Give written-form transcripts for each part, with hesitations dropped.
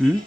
응?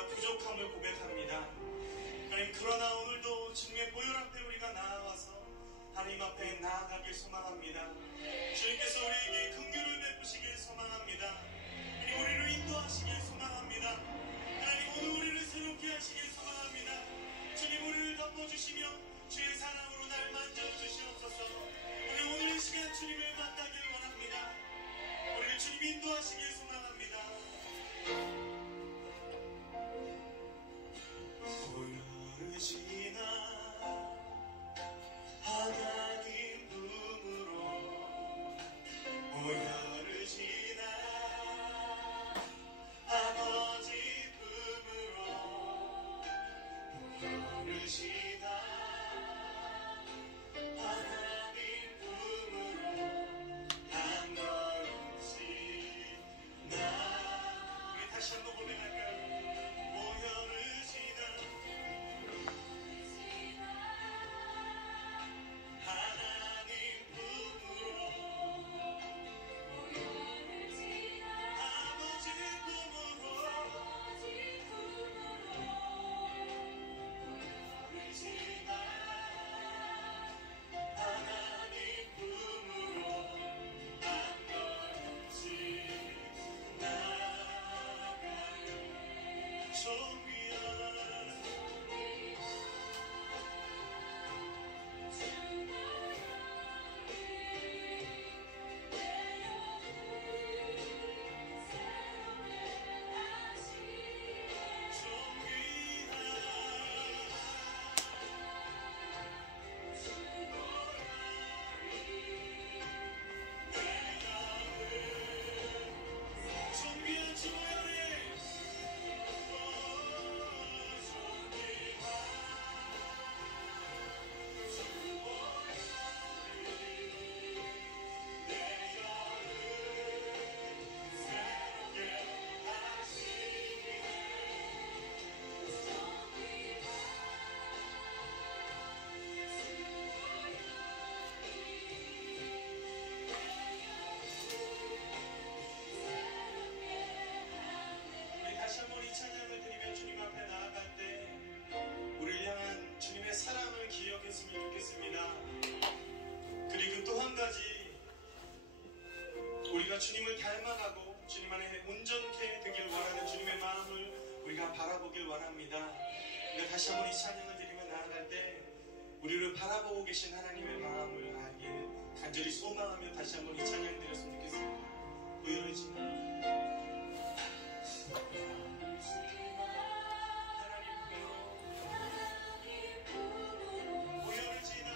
우리가 부족함을 고백합니다. 하나님, 그러나 오늘도 주님의 보혈 앞에 우리가 나아와서 하나님 앞에 나아가길 소망합니다. 주님께서 우리에게 긍휼을 베푸시길 소망합니다. 하나님, 우리를 인도하시길 소망합니다. 하나님, 오늘 우리를 새롭게 하시길 소망합니다. 주님, 우리를 덮어주시며 주의 사랑으로 날 만져주시옵소서. 우리 오늘 이 시간 주님을 만나길 원합니다. 우리를 주님 인도하시길 소망합니다. 보혈을 지나 하나님 품으로, 보혈을 지나 아버지 품으로, 보혈을 지나 하나님 품으로 난 너를 지나. 우리 다시 한번 고백할까요? 보혈을 지나 하나님 품으로, 보혈을 지나 아버지 품으로, 보혈을 지나 하나님 품으로 난 너를 지나가요. 종이야 사랑을 기억했으면 좋겠습니다. 그리고 또 한 가지, 우리가 주님을 닮아가고 주님 안에 온전케 되길 원하는 주님의 마음을 우리가 바라보길 원합니다. 우리가 다시 한번 이 찬양을 드리며 나아갈 때 우리를 바라보고 계신 하나님의 마음을 알길 간절히 소망하며 다시 한번 이 찬양 드렸으면 좋겠습니다. 보혈을 지나 보혈을 지나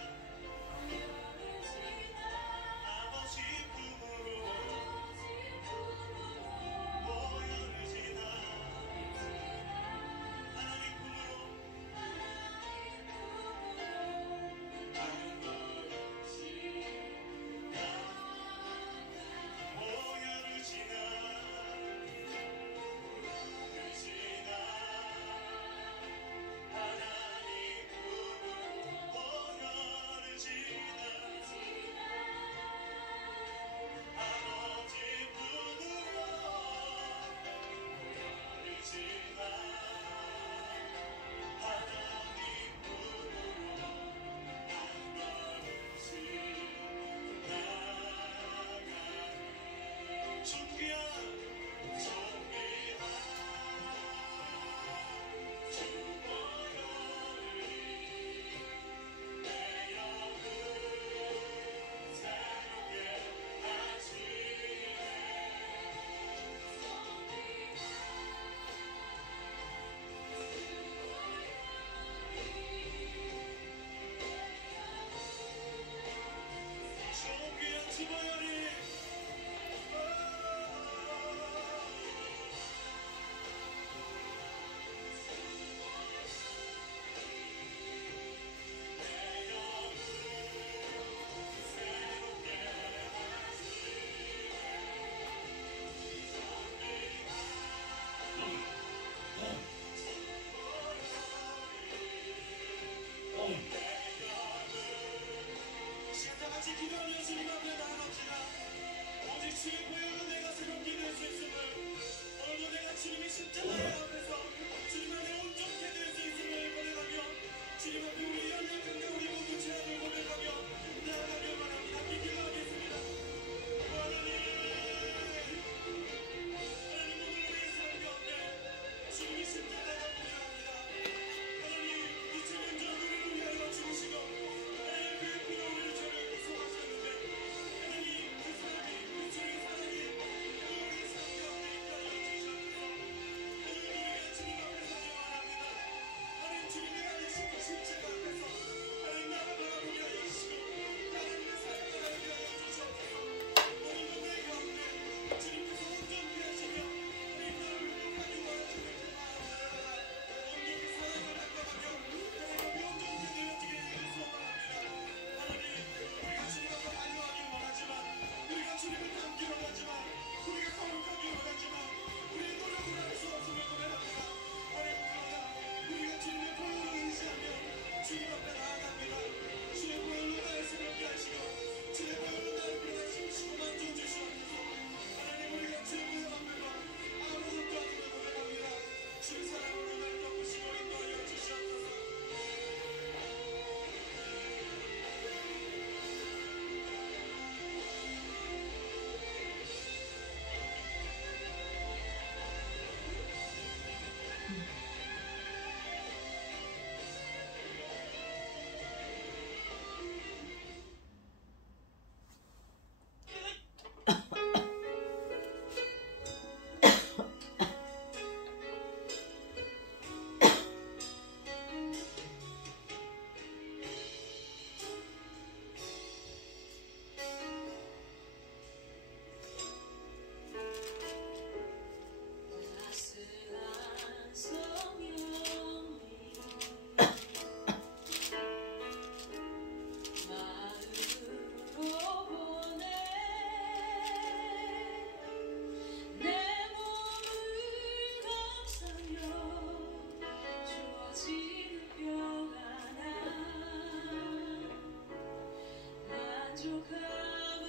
부족함을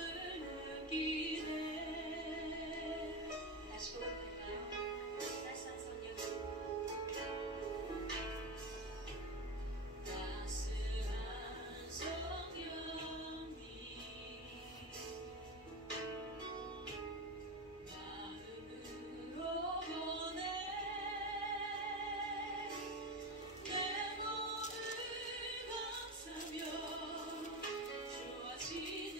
느끼네. 다시 고백할까요? 따스한 성령. 따스한 성령님 마음으로 보내 내 몸을 감싸며 좋아지는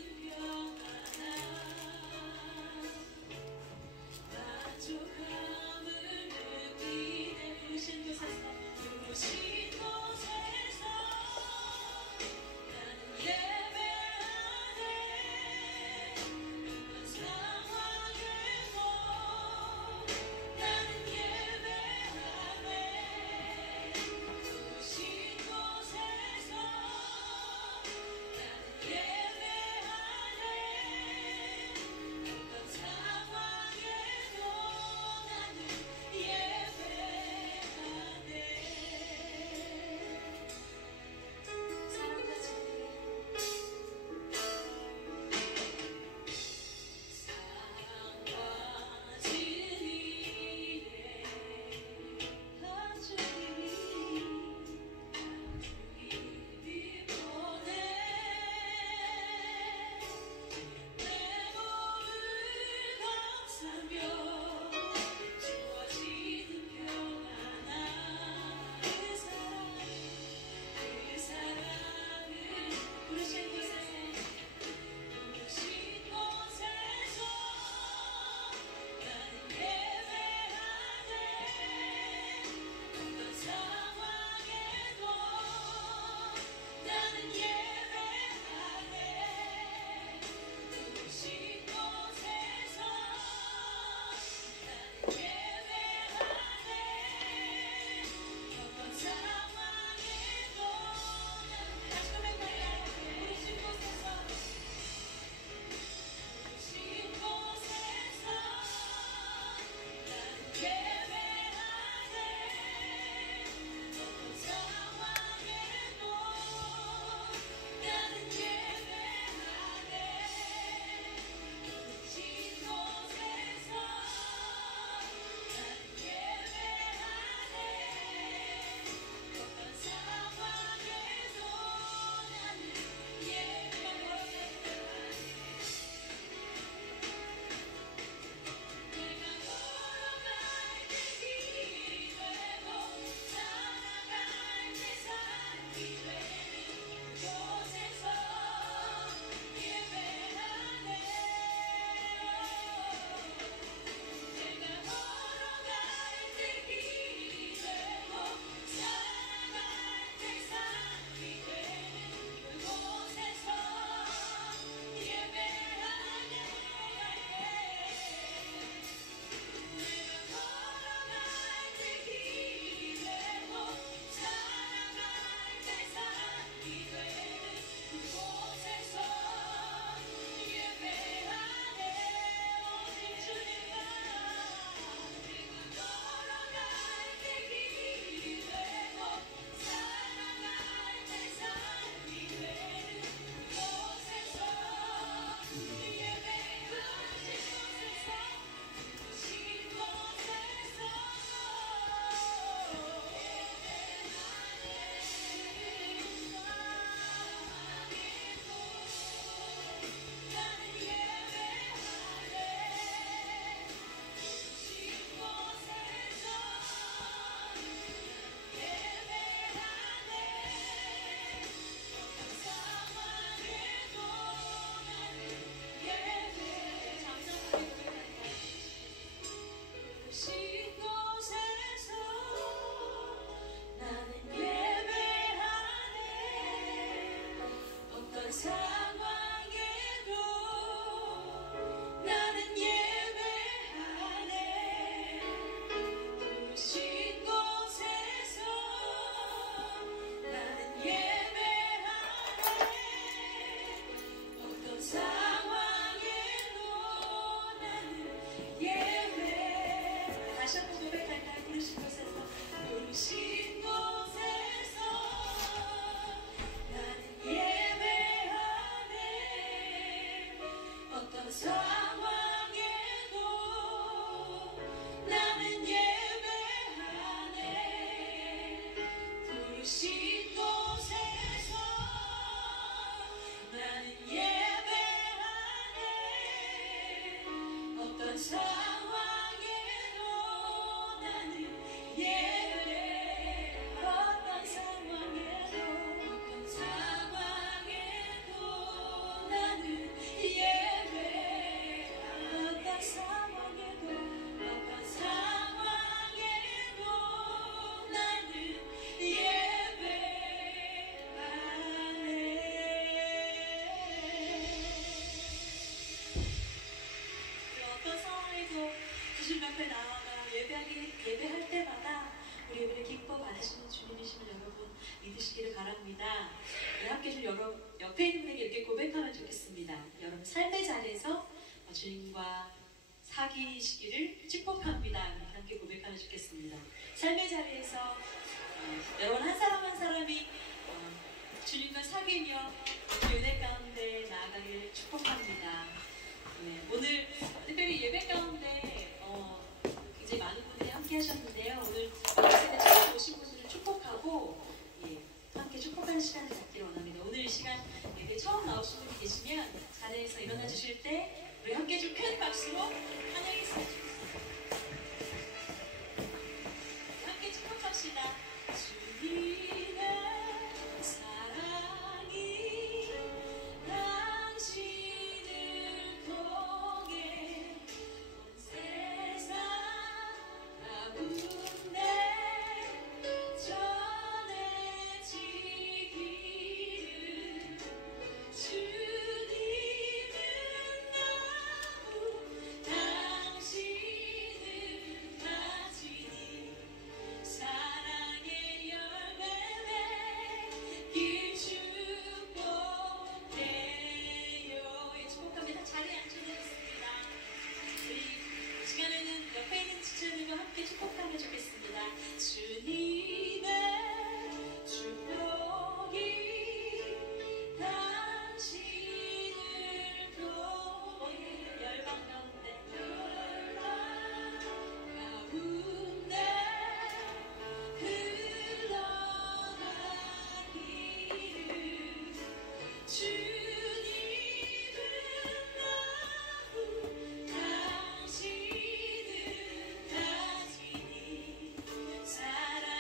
예배할 때마다 우리 예배를 기뻐 받으시는 주님이심을 여러분 믿으시기를 바랍니다. 우리 함께 좀 옆에 있는 분에게 이렇게 고백하면 좋겠습니다. 여러분 삶의 자리에서 주님과 사귀시기를 축복합니다. 이렇게 함께 고백하면 좋겠습니다. 삶의 자리에서 여러분 한 사람 한 사람이 주님과 사귀며 은혜 가운데 나아가기를 축복합니다. 네, 오늘 특별히 예배 가운데 굉장히 많은 분들이 함께 하셨는데요. 오늘 세대 처음 오신 분들을 축복하고 함께 축복하는 시간을 갖기를 원합니다. 오늘 이 시간 예배 처음 나오신 분이 계시면 자리에서 일어나 주실 때 우리 함께 좀 큰 박수로 환영했으면 좋겠습니다. 함께 축복합시다. 주님의 사랑이 당신을 통해 온 세상 가운데 전해지기를 주님은 나무 당신은 가지니 사랑의 열매 맺길 축복해요. 축복합니다. 자리에 앉혀주겠습니다. 우리 이 시간에는 옆에 있는 지체님과 함께 축복하면 좋겠습니다. 주님의 축복이 당신을 통해 열방 가운데 흘러가기를 주님은 나무 당신은 가지니 사랑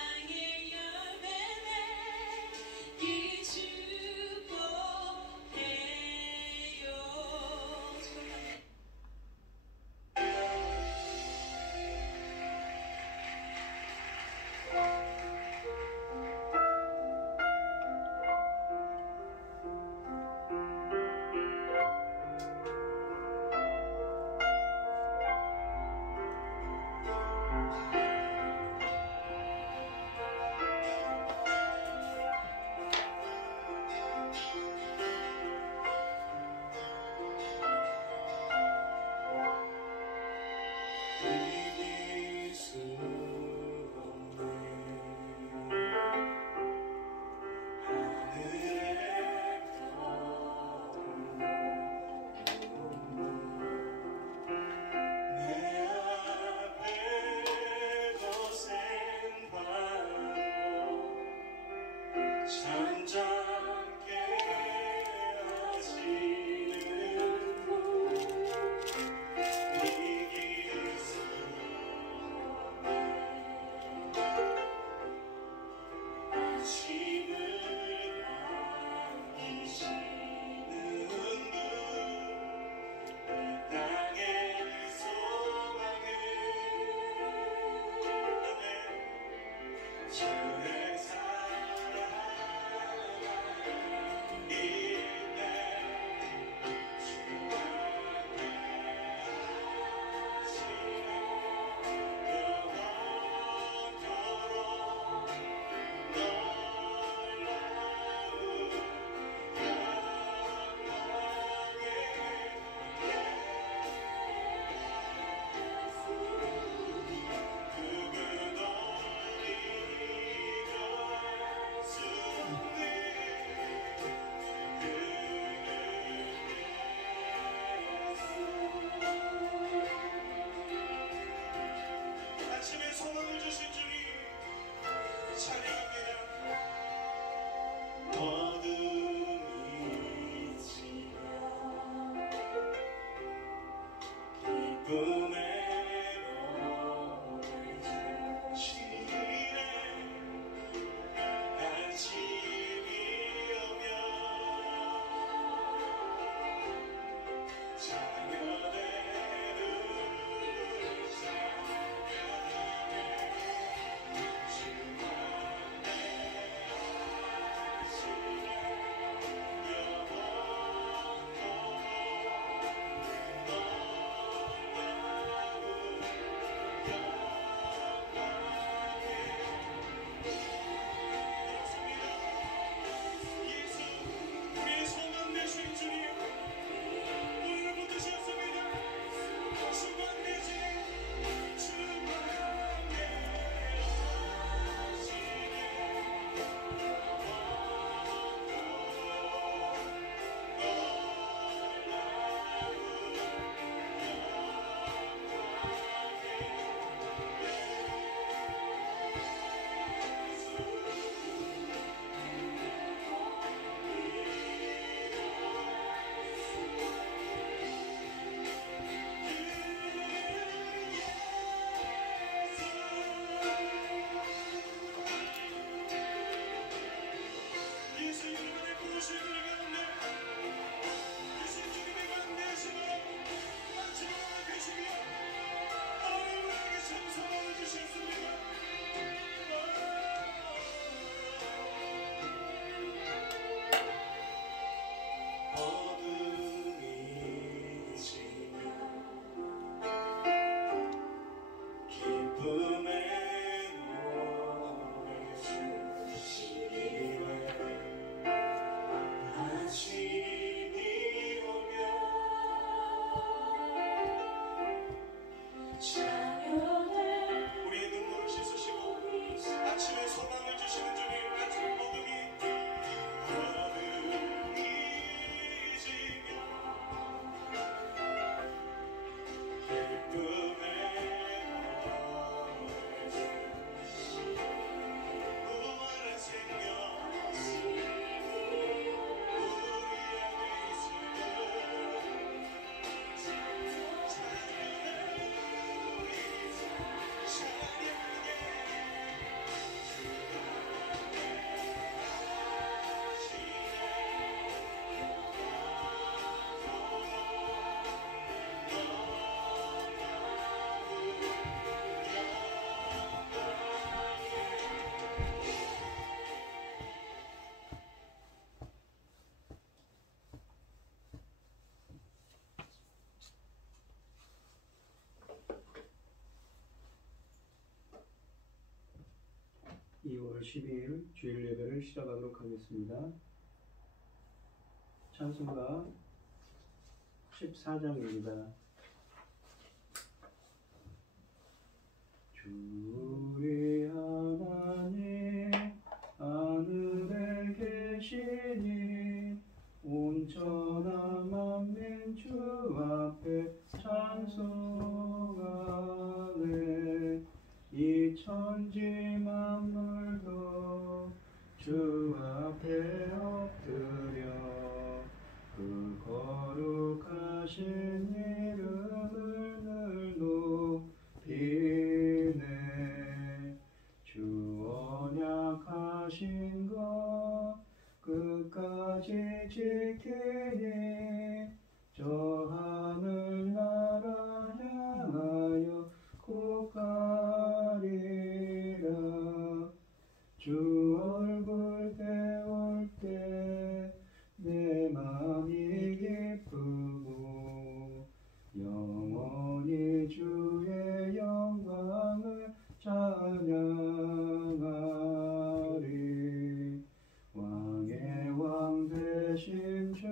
2월 12일 주일 예배를 시작하도록 하겠습니다. 찬송가 14장입니다. 주의 하나님 하늘에 계시니 온전한 만민 주 앞에 찬송하네. 이 천지 만물도 주 앞에 엎드려 그 거룩하신 이름을 늘 높이네. 주 언약하신 것 끝까지 지키니 저 하늘나라 향하여 곧 가리라. 주 얼굴 배울 때 내 마음이 기쁘고 영원히 주의 영광을 찬양하리. 왕의 왕 되신 주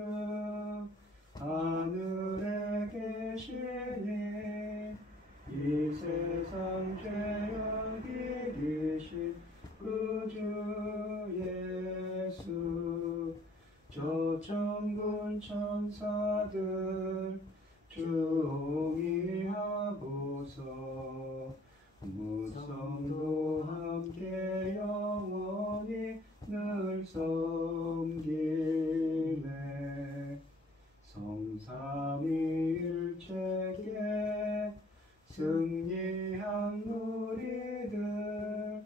하늘에 계시니 이 세상 죄악 이기신 그 주 예수. 저 천군 천사들 주옹이하고서 무성도 함께 영원히 늘 섬기네. 성삼위일체께 승리한 우리들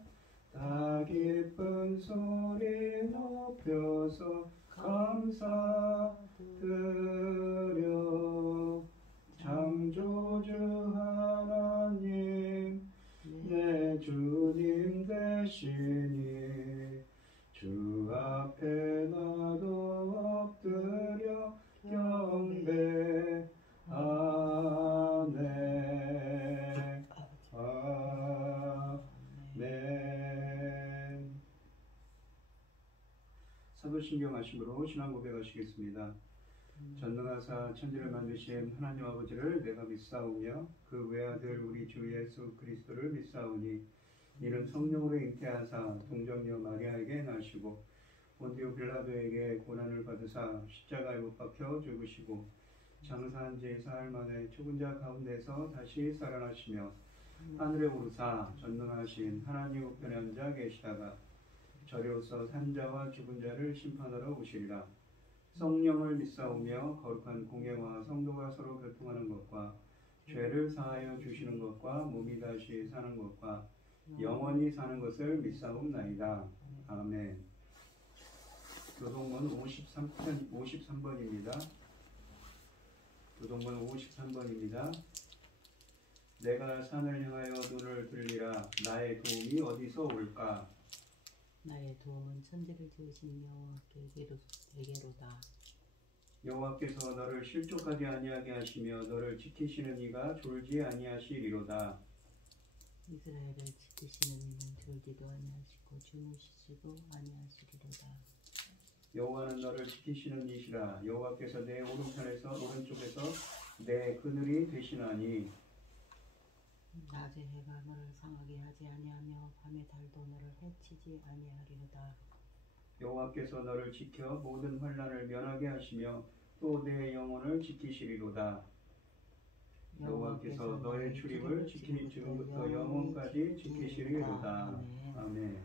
다 기쁜 소리 높여서 감사드려. 창조주 하나님 내 주님 되시니 주 앞에 나도 엎드려 경배하네. 아멘. 사도신경 하심으로 신앙 고백하시겠습니다. 전능하사 천지를 만드신 하나님 아버지를 내가 믿사오며 그 외아들 우리 주 예수 그리스도를 믿사오니 이는 성령으로 잉태하사 동정녀 마리아에게 나시고 본디오 빌라도에게 고난을 받으사 십자가에 못 박혀 죽으시고 장사한 지 사흘 만에 죽은 자 가운데서 다시 살아나시며 하늘에 오르사 전능하신 하나님 우편에 앉아 계시다가 저리로서 산 자와 죽은 자를 심판하러 오시리라. 성령을 믿사오며 거룩한 공예와 성도가 서로 교통하는 것과 죄를 사하여 주시는 것과 몸이 다시 사는 것과 영원히 사는 것을 믿사옵나이다. 아멘. 교동문 53번입니다. 교동문 53번입니다. 내가 산을 향하여 눈을 들리라. 나의 도움이 어디서 올까? 나의 도움은 천지를 지으신 여호와께로다. 여호와께서 너를 실족하지 아니하게 하시며 너를 지키시는 이가 졸지 아니하시리로다. 이스라엘을 지키시는 이는 졸지도 아니하시고 주무시지도 아니하시리로다. 여호와는 너를 지키시는 이시라. 여호와께서 내 오른쪽에서 내 그늘이 되시나니 낮에 해가 너를 상하게 하지 아니하며 밤에 달도 너를 해치지 아니하리로다. 여호와께서 너를 지켜 모든 환난을 면하게 하시며 또 내 영혼을 지키시리로다. 여호와께서 너의 출입을 지금부터 영원까지 지키시리로다. 아멘.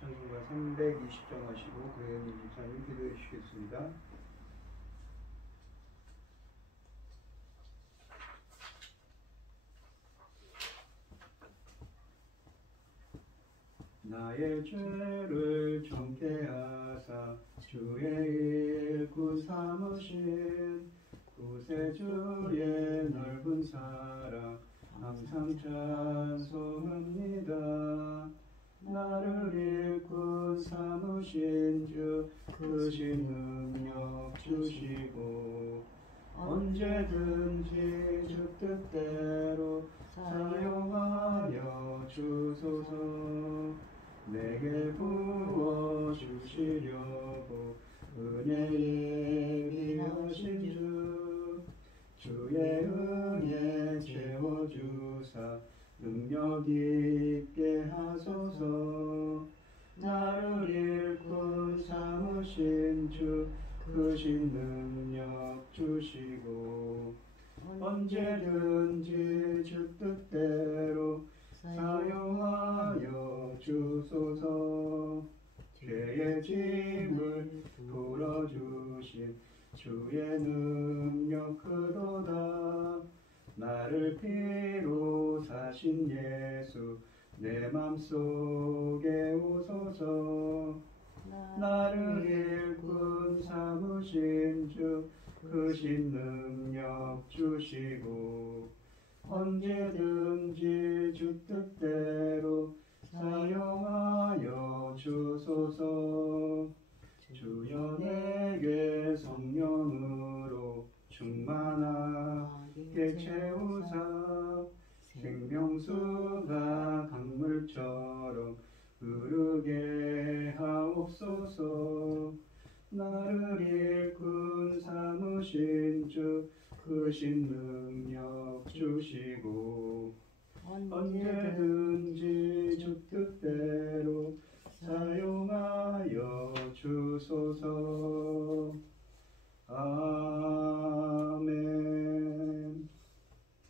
찬송가 320장 하시고 그의 집사님 기도해 주시겠습니다. 나의 죄를 정케 하사 주의 일구 삼으신 구세주의 넓은 사랑 항상 찬송합니다. 나를 일구 삼으신 주 크신 능력 주시고 언제든지 주 뜻대로 사용하여 주소서. 내게 부어 주시려고 은혜에 비하신 주 주의 은혜 채워주사 능력 있게 하소서 나를 일꾼 삼으신 주 크신 능력 주시고 언제든지 주 뜻대로 사용하여 주소서 죄의 짐을 풀어주신 주의 능력 크도다 나를 피로 사신 예수 내 맘속에 오소서 나를 일꾼 삼으신 주 크신 능력 주시고 언제든지 주 뜻대로 사용하여 주소서 주여 내게 성령으로 충만하게 채우사 생명수가 강물처럼 흐르게 하옵소서 나를 일꾼 삼으신 주 크신 능력 주시고 언제든지 주 뜻대로 사용하여 주소서 아멘.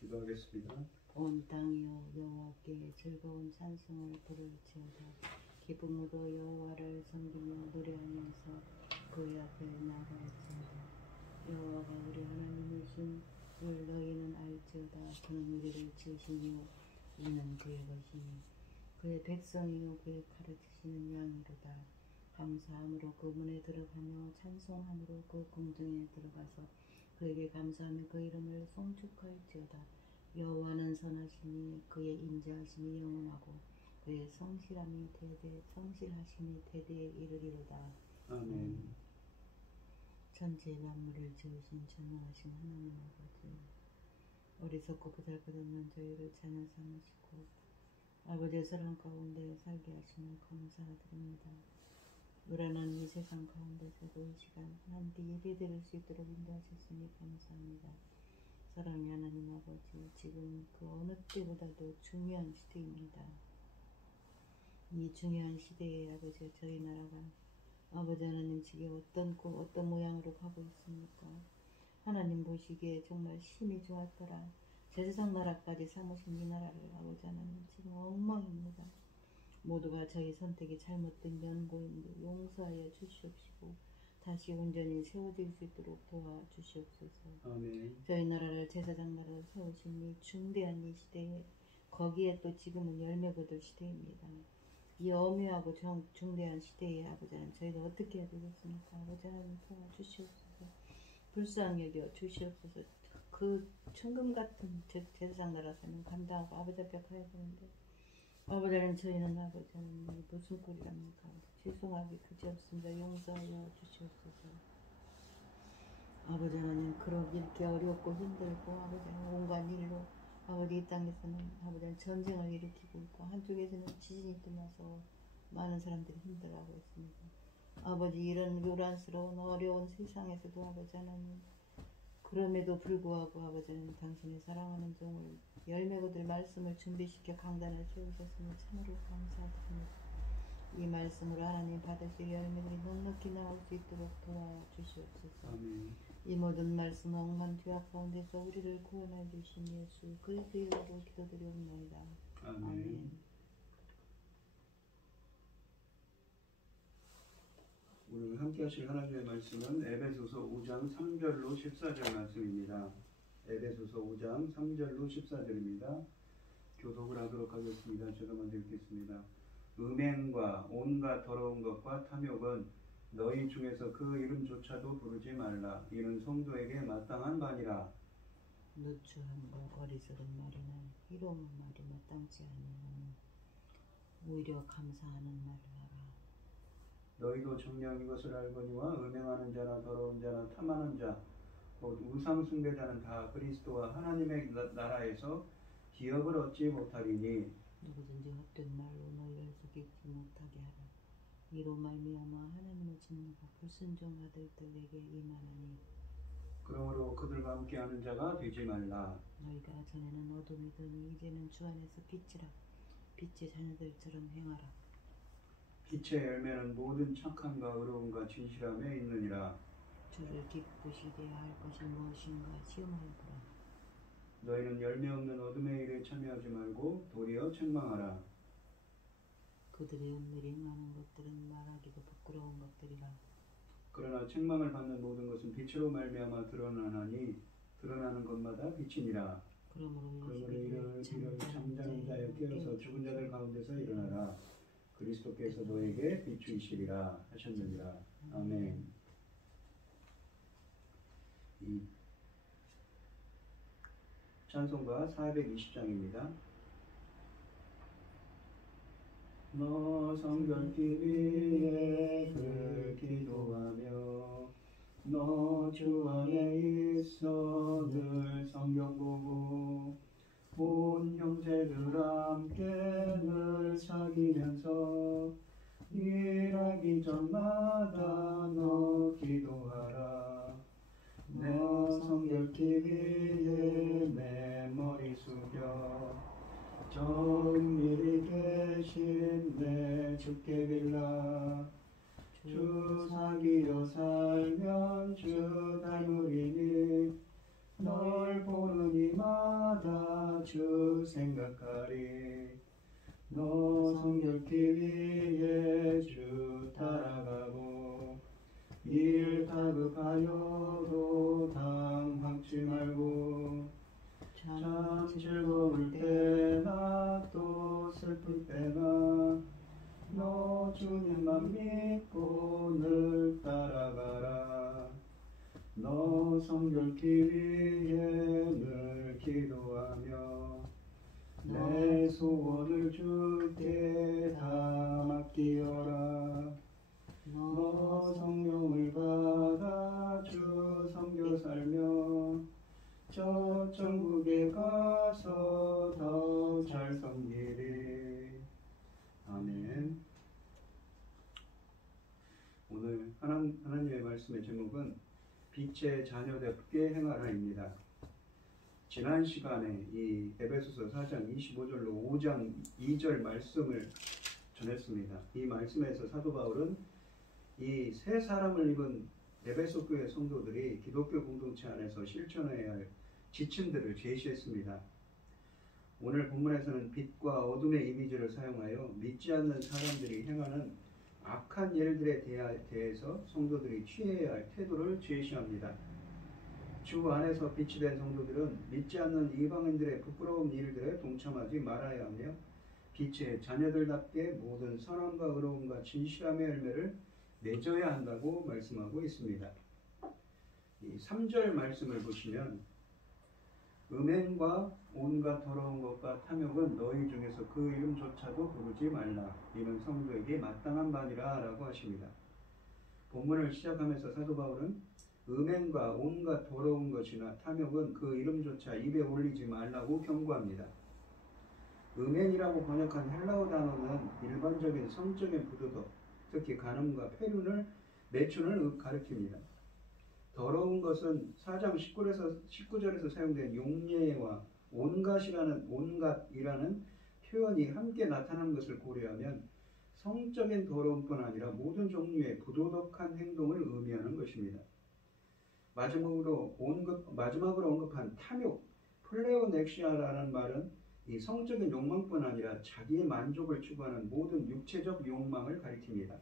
기도하겠습니다. 온 땅이여 여호와께 즐거운 찬송을 부를지어다 기쁨으로 여호와를 섬기며 노래하면서 그의 앞에 나아갈지어다 여호와가 우리 하나님이신 줄 너희는 알지어다 그는 우리를 지으시며 우리는 그의 것이니 그의 백성이요 그의 가르치시는 양이로다 감사함으로 그 문에 들어가며 찬송함으로 그 궁정에 들어가서 그에게 감사하며 그 이름을 송축할지어다 여호와는 선하시니 그의 인자하심이 영원하고 그의 성실하심이 대대에 이르리로다. 아멘. 천지 만물을 지으신 전능하신 하나님 아버지 어리석고 보잘것없는 저희를 자녀 삼으시고 아버지의 사랑 가운데 살게 하심을 감사드립니다. 요란한 이 세상 가운데서도 이 시간 하나님께 예배드릴 수 있도록 인도하셨으니 감사합니다. 사랑의 하나님 아버지 지금 그 어느 때보다도 중요한 시대입니다. 이 중요한 시대에 아버지 저희 나라가 아버지 하나님 지금 어떤 모양으로 가고 있습니까? 하나님 보시기에 정말 심히 좋았더라. 제사장 나라까지 삼으신 이 나라를 아버지 하나님 지금 엉망입니다. 모두가 저희 선택이 잘못된 연고인데 용서하여 주시옵시고 다시 온전히 세워질 수 있도록 도와주시옵소서. 아멘. 저희 나라를 제사장 나라로 세우신 이 중대한 이 시대에 거기에 또 지금은 열매 거둘 시대입니다. 이 엄유하고 중대한 시대에 아버지 하나님 저희가 어떻게 해야 되겠습니까? 아버지 하나님 도와주시옵소서. 불쌍히 여겨 주시옵소서. 그 천금 같은 제사장 나라 사명 감당하고 아버지 앞에 가야 되는데 아버지 하나님 저희는 아버지 하나님 무슨 꼴이랍니까? 죄송하기 그지없습니다. 용서하여 주시옵소서. 아버지 하나님 이렇게 어렵고 힘들고 아버지 하나님 온갖 일로 아버지 이 땅에서는 아버지 하나님 전쟁을 일으키고 있고 한쪽에서는 지진이 일어나서 많은 사람들이 힘들어하고 있습니다. 아버지 이런 요란스러운 어려운 세상에서도 아버지 하나님 그럼에도 불구하고 아버지 하나님 당신의 사랑하는 종을 열매 거둘 말씀을 준비시켜 강단을 세우셨으니 참으로 감사드립니다. 이 말씀으로 하나님 받으실 열매들이 넉넉히 나올 수 있도록 도와주시옵소서. 아멘. 이 모든 말씀 억만 죄악 가운데서 우리를 구원해 주신 예수 그리스도 이름으로 기도드리옵나이다. 아멘. 아멘. 오늘 함께 하실 하나님의 말씀은 에베소서 5장 3절로 14절 말씀입니다. 에베소서 5장 3절로 14절입니다. 교독을 하도록 하겠습니다. 제가 먼저 읽겠습니다. 음행과 온갖 더러운 것과 탐욕은 너희 중에서 그 이름조차도 부르지 말라. 이는 성도에게 마땅한 바니라. 누추함과 어리석은 말이나 희롱한 말이 마땅치 아니하니 오히려 감사하는 말을 하라. 너희도 정녕 이것을 알거니와 음행하는 자나 더러운 자나 탐하는 자 곧 우상 숭배자는 다 그리스도와 하나님의 나라에서 기업을 얻지 못하리니 누구든지 헛된 말로 너희를 속이지 못하게 하라. 이로 말미암아 하나님의 진노가 불순종한 아들들에게 임하나니 그러므로 그들과 함께하는 자가 되지 말라. 너희가 전에는 어둠이더니 이제는 주 안에서 빛이라. 빛의 자녀들처럼 행하라. 빛의 열매는 모든 착함과 의로움과 진실함에 있느니라. 주를 기쁘시게 할 것이 무엇인가 시험하여보라. 너희는 열매 없는 어둠의 일에 참여하지 말고 도리어 책망하라. 그들의 은밀히 행하는 것들은 말하기도 부끄러운 것들이라. 그러나 책망을 받는 모든 것은 빛으로 말미암아 드러나나니 드러나는 것마다 빛이니라. 그러므로 이를 잠자는 자여 깨어서 죽은 자들 가운데서 일어나라. 그리스도께서 너에게 비추이시리라 하셨느니라. 아멘. 이 찬송가 420장입니다. 너 성결기 위해 늘 기도하며 너 주 안에 있어 늘 성경 보고 온 형제들 함께 늘 사귀면서 일하기 전마다 너 기도하라. 너 성결기 위해 내 머리 숙여 정밀히 계신 내 주께 빌라. 주 사귀어 살면 주 닮으리니 널 보는 이마다 주 생각하리. 너 성결기 위해 주 따라가고 일 다급하여도 당황치 말고 참 즐거울 때나 또 슬플 때나 너 주님만 믿고 늘 따라가라. 너 성결기 위해 늘 기도하며 내 소원을 주께 다 맡기어라. 너 성령을 받아 주 섬겨 살며 저 천국에 가서 더 잘 섬기리. 아멘. 오늘 하나님의 말씀의 제목은 빛의 자녀답게 행하라입니다. 지난 시간에 이 에베소서 4장 25절로 5장 2절 말씀을 전했습니다. 이 말씀에서 사도 바울은 이 새 사람을 입은 에베소 교회 성도들이 기독교 공동체 안에서 실천해야 할 지침들을 제시했습니다. 오늘 본문에서는 빛과 어둠의 이미지를 사용하여 믿지 않는 사람들이 행하는 악한 일들에 대해서 성도들이 취해야 할 태도를 제시합니다. 주 안에서 빛이 된 성도들은 믿지 않는 이방인들의 부끄러운 일들에 동참하지 말아야 하며 빛의 자녀들답게 모든 선함과 의로움과 진실함의 열매를 맺어야 한다고 말씀하고 있습니다. 이 3절 말씀을 보시면 음행과 온갖 더러운 것과 탐욕은 너희 중에서 그 이름조차도 부르지 말라. 이는 성도에게 마땅한 바니라 라고 하십니다. 본문을 시작하면서 사도 바울은 음행과 온갖 더러운 것이나 탐욕은 그 이름조차 입에 올리지 말라고 경고합니다. 음행이라고 번역한 헬라어 단어는 일반적인 성적인 부도덕, 특히 간음과 매춘을 가리킵니다. 더러운 것은 4장 19절에서 사용된 용례와 온갖이라는 표현이 함께 나타나는 것을 고려하면 성적인 더러움뿐 아니라 모든 종류의 부도덕한 행동을 의미하는 것입니다. 마지막으로 언급한 탐욕, 플레오넥시아라는 말은 이 성적인 욕망뿐 아니라 자기의 만족을 추구하는 모든 육체적 욕망을 가리킵니다.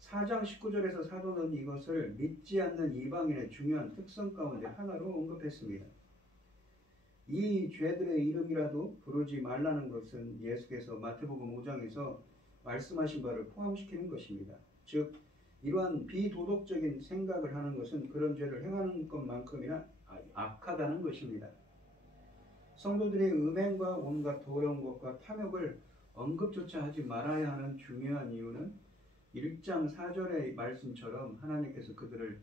4장 19절에서 사도는 이것을 믿지 않는 이방인의 중요한 특성 가운데 하나로 언급했습니다. 이 죄들의 이름이라도 부르지 말라는 것은 예수께서 마태복음 5장에서 말씀하신 바를 포함시키는 것입니다. 즉 이러한 비도덕적인 생각을 하는 것은 그런 죄를 행하는 것만큼이나 악하다는 것입니다. 성도들의 음행과 온갖 더러운 것과 탐욕을 언급조차 하지 말아야 하는 중요한 이유는 1장 4절의 말씀처럼 하나님께서 그들을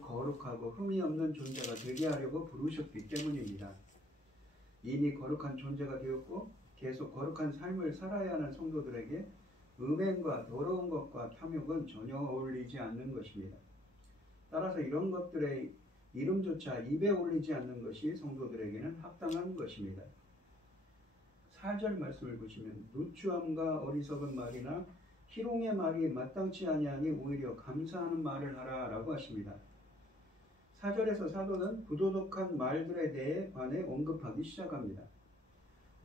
거룩하고 흠이 없는 존재가 되게 하려고 부르셨기 때문입니다. 이미 거룩한 존재가 되었고 계속 거룩한 삶을 살아야 하는 성도들에게 음행과 더러운 것과 탐욕은 전혀 어울리지 않는 것입니다. 따라서 이런 것들의 이름조차 입에 올리지 않는 것이 성도들에게는 합당한 것입니다. 4절 말씀을 보시면 누추함과 어리석은 말이나 희롱의 말이 마땅치 아니하니 오히려 감사하는 말을 하라 라고 하십니다. 4절에서 사도는 부도덕한 말들에 대해 관해 언급하기 시작합니다.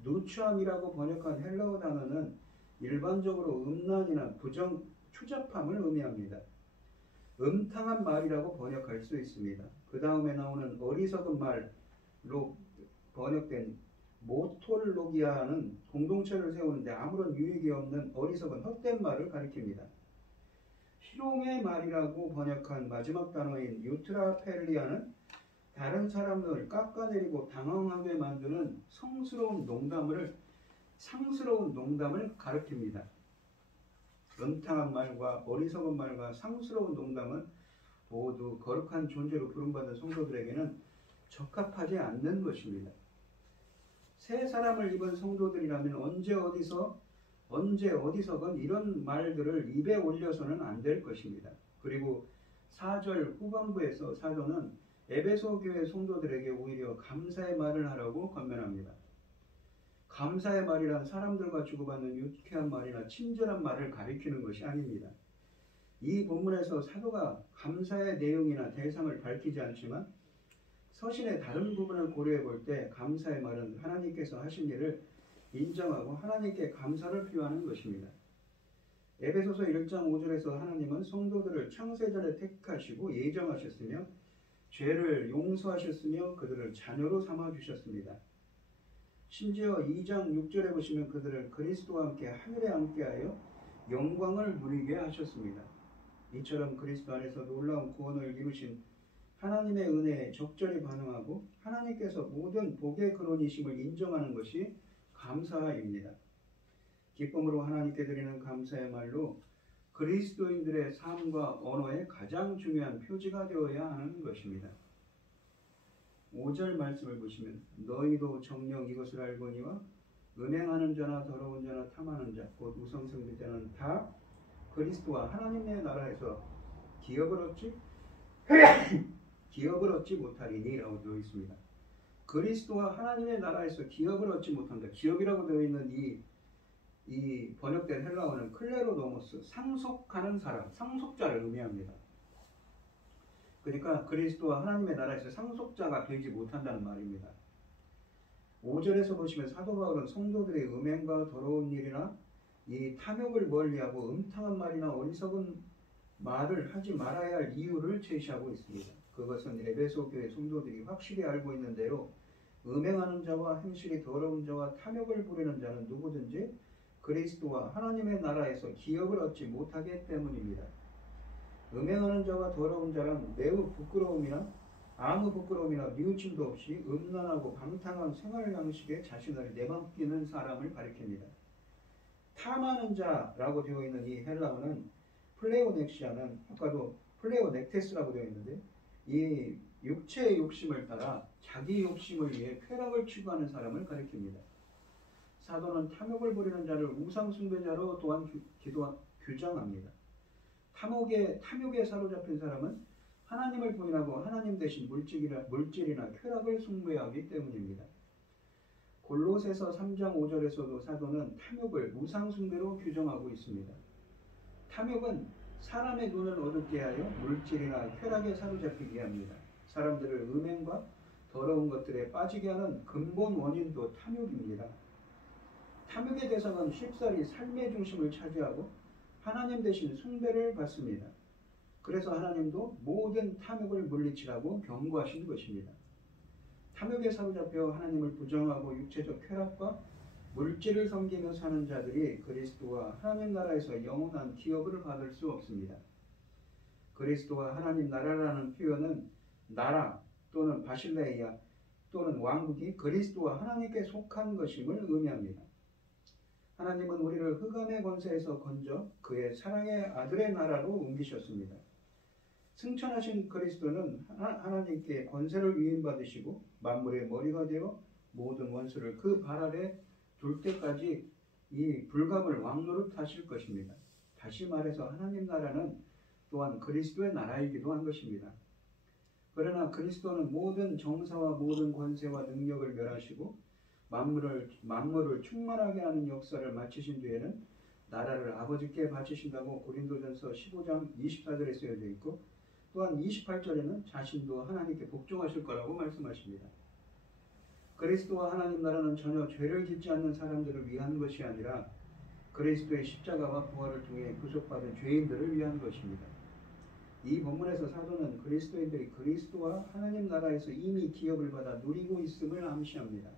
누추함이라고 번역한 헬라어 단어는 일반적으로 음란이나 부정, 추잡함을 의미합니다. 음탕한 말이라고 번역할 수 있습니다. 그 다음에 나오는 어리석은 말로 번역된 모톨로기아는 공동체를 세우는데 아무런 유익이 없는 어리석은 헛된 말을 가리킵니다. 희롱의 말이라고 번역한 마지막 단어인 유트라펠리아는 다른 사람을 깎아내리고 당황하게 만드는 상스러운 농담을 가리킵니다. 음탕한 말과 어리석은 말과 상스러운 농담은 모두 거룩한 존재로 부름받은 성도들에게는 적합하지 않는 것입니다. 새 사람을 입은 성도들이라면 언제 어디서건 이런 말들을 입에 올려서는 안 될 것입니다. 그리고 4절 후반부에서 사도는 에베소 교회 성도들에게 오히려 감사의 말을 하라고 권면합니다. 감사의 말이란 사람들과 주고받는 유쾌한 말이나 친절한 말을 가리키는 것이 아닙니다. 이 본문에서 사도가 감사의 내용이나 대상을 밝히지 않지만 서신의 다른 부분을 고려해 볼 때 감사의 말은 하나님께서 하신 일을 인정하고 하나님께 감사를 표하는 것입니다. 에베소서 1장 5절에서 하나님은 성도들을 창세전에 택하시고 예정하셨으며 죄를 용서하셨으며 그들을 자녀로 삼아주셨습니다. 심지어 2장 6절에 보시면 그들을 그리스도와 함께 하늘에 앉게하여 영광을 누리게 하셨습니다. 이처럼 그리스도 안에서 놀라운 구원을 이루신 하나님의 은혜에 적절히 반응하고 하나님께서 모든 복의 근원이심을 인정하는 것이 감사입니다. 기쁨으로 하나님께 드리는 감사의 말로 그리스도인들의 삶과 언어의 가장 중요한 표지가 되어야 하는 것입니다. 5절 말씀을 보시면 너희도 정녕 이것을 알거니와 음행하는 자나 더러운 자나 탐하는 자 곧 우상숭배자는 다 그리스도와 하나님의 나라에서 기업을 얻지 못하리니 라고 되어 있습니다. 그리스도와 하나님의 나라에서 기업을 얻지 못한다. 기업이라고 되어 있는 이 번역된 헬라어는 클레로노모스, 상속하는 사람, 상속자를 의미합니다. 그러니까 그리스도와 하나님의 나라에서 상속자가 되지 못한다는 말입니다. 5절에서 보시면 사도 바울은 성도들의 음행과 더러운 일이나 이 탐욕을 멀리하고 음탕한 말이나 어리석은 말을 하지 말아야 할 이유를 제시하고 있습니다. 그것은 에베소 교회 성도들이 확실히 알고 있는 대로 음행하는 자와 행실이 더러운 자와 탐욕을 부리는 자는 누구든지 그리스도와 하나님의 나라에서 기업을 얻지 못하기 때문입니다. 음행하는 자와 더러운 자란 매우 아무 부끄러움이나 뉘우침도 없이 음란하고 방탕한 생활 양식에 자신을 내맡기는 사람을 가리킵니다. 탐하는 자라고 되어 있는 이 헬라어는 플레오넥시아는 아까도 플레오넥테스라고 되어 있는데 이 육체의 욕심을 따라 자기 욕심을 위해 쾌락을 추구하는 사람을 가리킵니다. 사도는 탐욕을 부리는 자를 우상숭배자로 또한 규정합니다. 탐욕에 사로잡힌 사람은 하나님을 부인하고 하나님 대신 물질이나 쾌락을 숭배하기 때문입니다. 골로새서 3장 5절에서도 사도는 탐욕을 우상숭배로 규정하고 있습니다. 탐욕은 사람의 눈을 어둡게 하여 물질이나 쾌락에 사로잡히게 합니다. 사람들을 음행과 더러운 것들에 빠지게 하는 근본 원인도 탐욕입니다. 탐욕의 대상은 쉽사리 삶의 중심을 차지하고 하나님 대신 숭배를 받습니다. 그래서 하나님도 모든 탐욕을 물리치라고 경고하신 것입니다. 탐욕에 사로잡혀 하나님을 부정하고 육체적 쾌락과 물질을 섬기며 사는 자들이 그리스도와 하나님 나라에서 영원한 기업을 받을 수 없습니다. 그리스도와 하나님 나라라는 표현은 나라 또는 바실레이아 또는 왕국이 그리스도와 하나님께 속한 것임을 의미합니다. 하나님은 우리를 흑암의 권세에서 건져 그의 사랑의 아들의 나라로 옮기셨습니다. 승천하신 그리스도는 하나님께 권세를 위임받으시고 만물의 머리가 되어 모든 원수를 그 발 아래 둘 때까지 이 불갑을 왕노릇 하실 것입니다. 다시 말해서 하나님 나라는 또한 그리스도의 나라이기도 한 것입니다. 그러나 그리스도는 모든 정사와 모든 권세와 능력을 멸하시고 만물을 충만하게 하는 역사를 마치신 뒤에는 나라를 아버지께 바치신다고 고린도전서 15장 24절에 쓰여져 있고, 또한 28절에는 자신도 하나님께 복종하실 거라고 말씀하십니다. 그리스도와 하나님 나라는 전혀 죄를 짓지 않는 사람들을 위한 것이 아니라 그리스도의 십자가와 부활을 통해 구속받은 죄인들을 위한 것입니다. 이 본문에서 사도는 그리스도인들이 그리스도와 하나님 나라에서 이미 기업을 받아 누리고 있음을 암시합니다.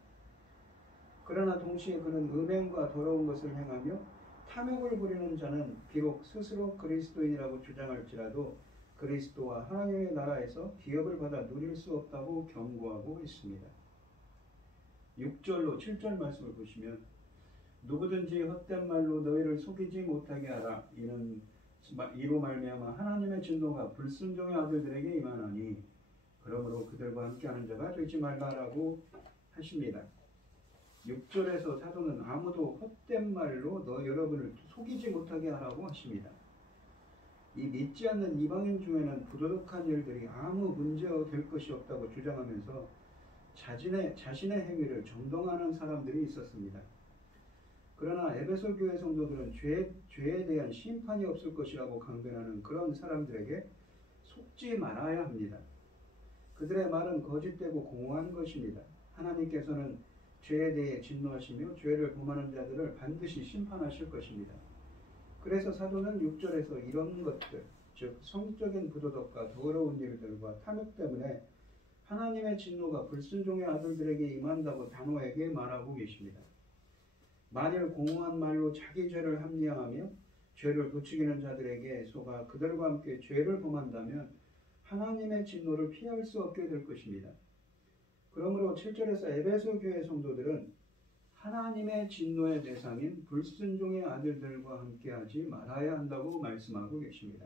그러나 동시에 그는 음행과 더러운 것을 행하며 탐욕을 부리는 자는 비록 스스로 그리스도인이라고 주장할지라도 그리스도와 하나님의 나라에서 기업을 받아 누릴 수 없다고 경고하고 있습니다. 6절로 7절 말씀을 보시면 누구든지 헛된 말로 너희를 속이지 못하게 하라. 이로 말미암아 하나님의 진노가 불순종의 아들들에게 임하나니 그러므로 그들과 함께하는 자가 되지 말라라고 하십니다. 6절에서 사도는 아무도 헛된 말로 여러분을 속이지 못하게 하라고 하십니다. 이 믿지 않는 이방인 중에는 부도덕한 일들이 아무 문제가 될 것이 없다고 주장하면서 자신의 행위를 정당화하는 사람들이 있었습니다. 그러나 에베소 교회 성도들은 죄에 대한 심판이 없을 것이라고 강변하는 그런 사람들에게 속지 말아야 합니다. 그들의 말은 거짓되고 공허한 것입니다. 하나님께서는 죄에 대해 진노하시며 죄를 범하는 자들을 반드시 심판하실 것입니다. 그래서 사도는 6절에서 이런 것들, 즉 성적인 부도덕과 더러운 일들과 탐욕 때문에 하나님의 진노가 불순종의 아들들에게 임한다고 단호하게 말하고 계십니다. 만일 공허한 말로 자기 죄를 합리화하며 죄를 부추기는 자들에게 속아 그들과 함께 죄를 범한다면 하나님의 진노를 피할 수 없게 될 것입니다. 그러므로 7절에서 에베소 교회 성도들은 하나님의 진노의 대상인 불순종의 아들들과 함께하지 말아야 한다고 말씀하고 계십니다.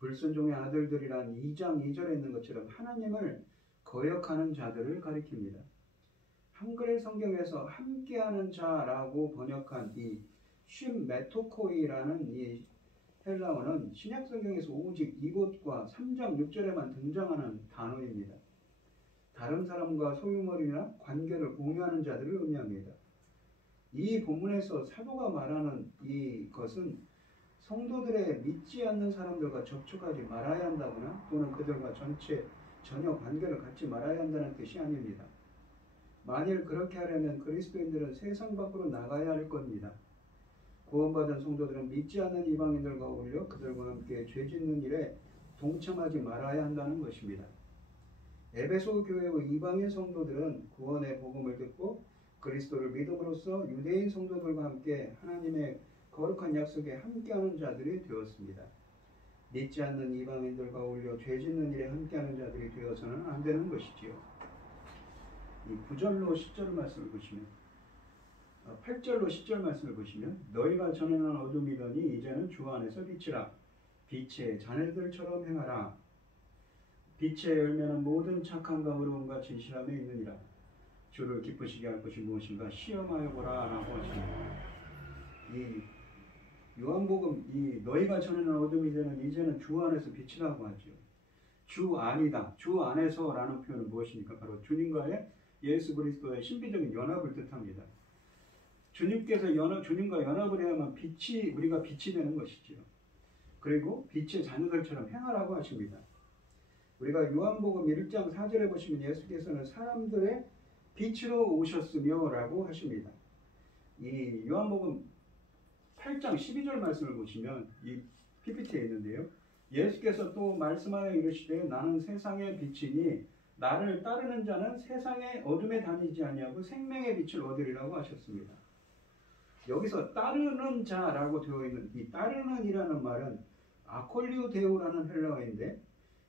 불순종의 아들들이란 2장 2절에 있는 것처럼 하나님을 거역하는 자들을 가리킵니다. 한글 성경에서 함께하는 자라고 번역한 이 쉼메토코이라는 이 헬라어는 신약 성경에서 오직 이곳과 3장 6절에만 등장하는 단어입니다. 다른 사람과 소유물이나 관계를 공유하는 자들을 의미합니다. 이 본문에서 사도가 말하는 이것은 성도들의 믿지 않는 사람들과 접촉하지 말아야 한다거나 또는 그들과 전혀 관계를 갖지 말아야 한다는 뜻이 아닙니다. 만일 그렇게 하려면 그리스도인들은 세상 밖으로 나가야 할 겁니다. 구원받은 성도들은 믿지 않는 이방인들과 어울려 그들과 함께 죄 짓는 일에 동참하지 말아야 한다는 것입니다. 에베소 교회의 이방인 성도들은 구원의 복음을 듣고 그리스도를 믿음으로써 유대인 성도들과 함께 하나님의 거룩한 약속에 함께하는 자들이 되었습니다. 믿지 않는 이방인들과 어울려 죄 짓는 일에 함께하는 자들이 되어서는 안 되는 것이지요. 이 9절로 10절 말씀을 보시면 8절로 10절 말씀을 보시면 너희가 전에는 어둠이더니 이제는 주 안에서 빛이라. 빛의 자녀들처럼 행하라. 빛의 열매는 모든 착함과 의로움과 진실함에 있느니라. 주를 기쁘시게 할 것이 무엇인가 시험하여 보라 라고 하십니다. 이 요한복음 이 너희가 전에는 어둠이 되는 이제는 주 안에서 빛이라고 하죠. 주 안이다. 주 안에서 라는 표현은 무엇입니까? 바로 주님과의 예수 그리스도의 신비적인 연합을 뜻합니다. 주님과 연합을 해야만 우리가 빛이 되는 것이지요. 그리고 빛의 자녀들처럼 행하라고 하십니다. 우리가 요한복음 1장 4절에 보시면 예수께서는 사람들의 빛으로 오셨으며 라고 하십니다. 이 요한복음 8장 12절 말씀을 보시면 이 PPT에 있는데요. 예수께서 또 말씀하여 이르시되 나는 세상의 빛이니 나를 따르는 자는 세상의 어둠에 다니지 아니하고 생명의 빛을 얻으리라고 하셨습니다. 여기서 따르는 자라고 되어 있는 이 따르는 이라는 말은 아콜리오 데오라는 헬라어인데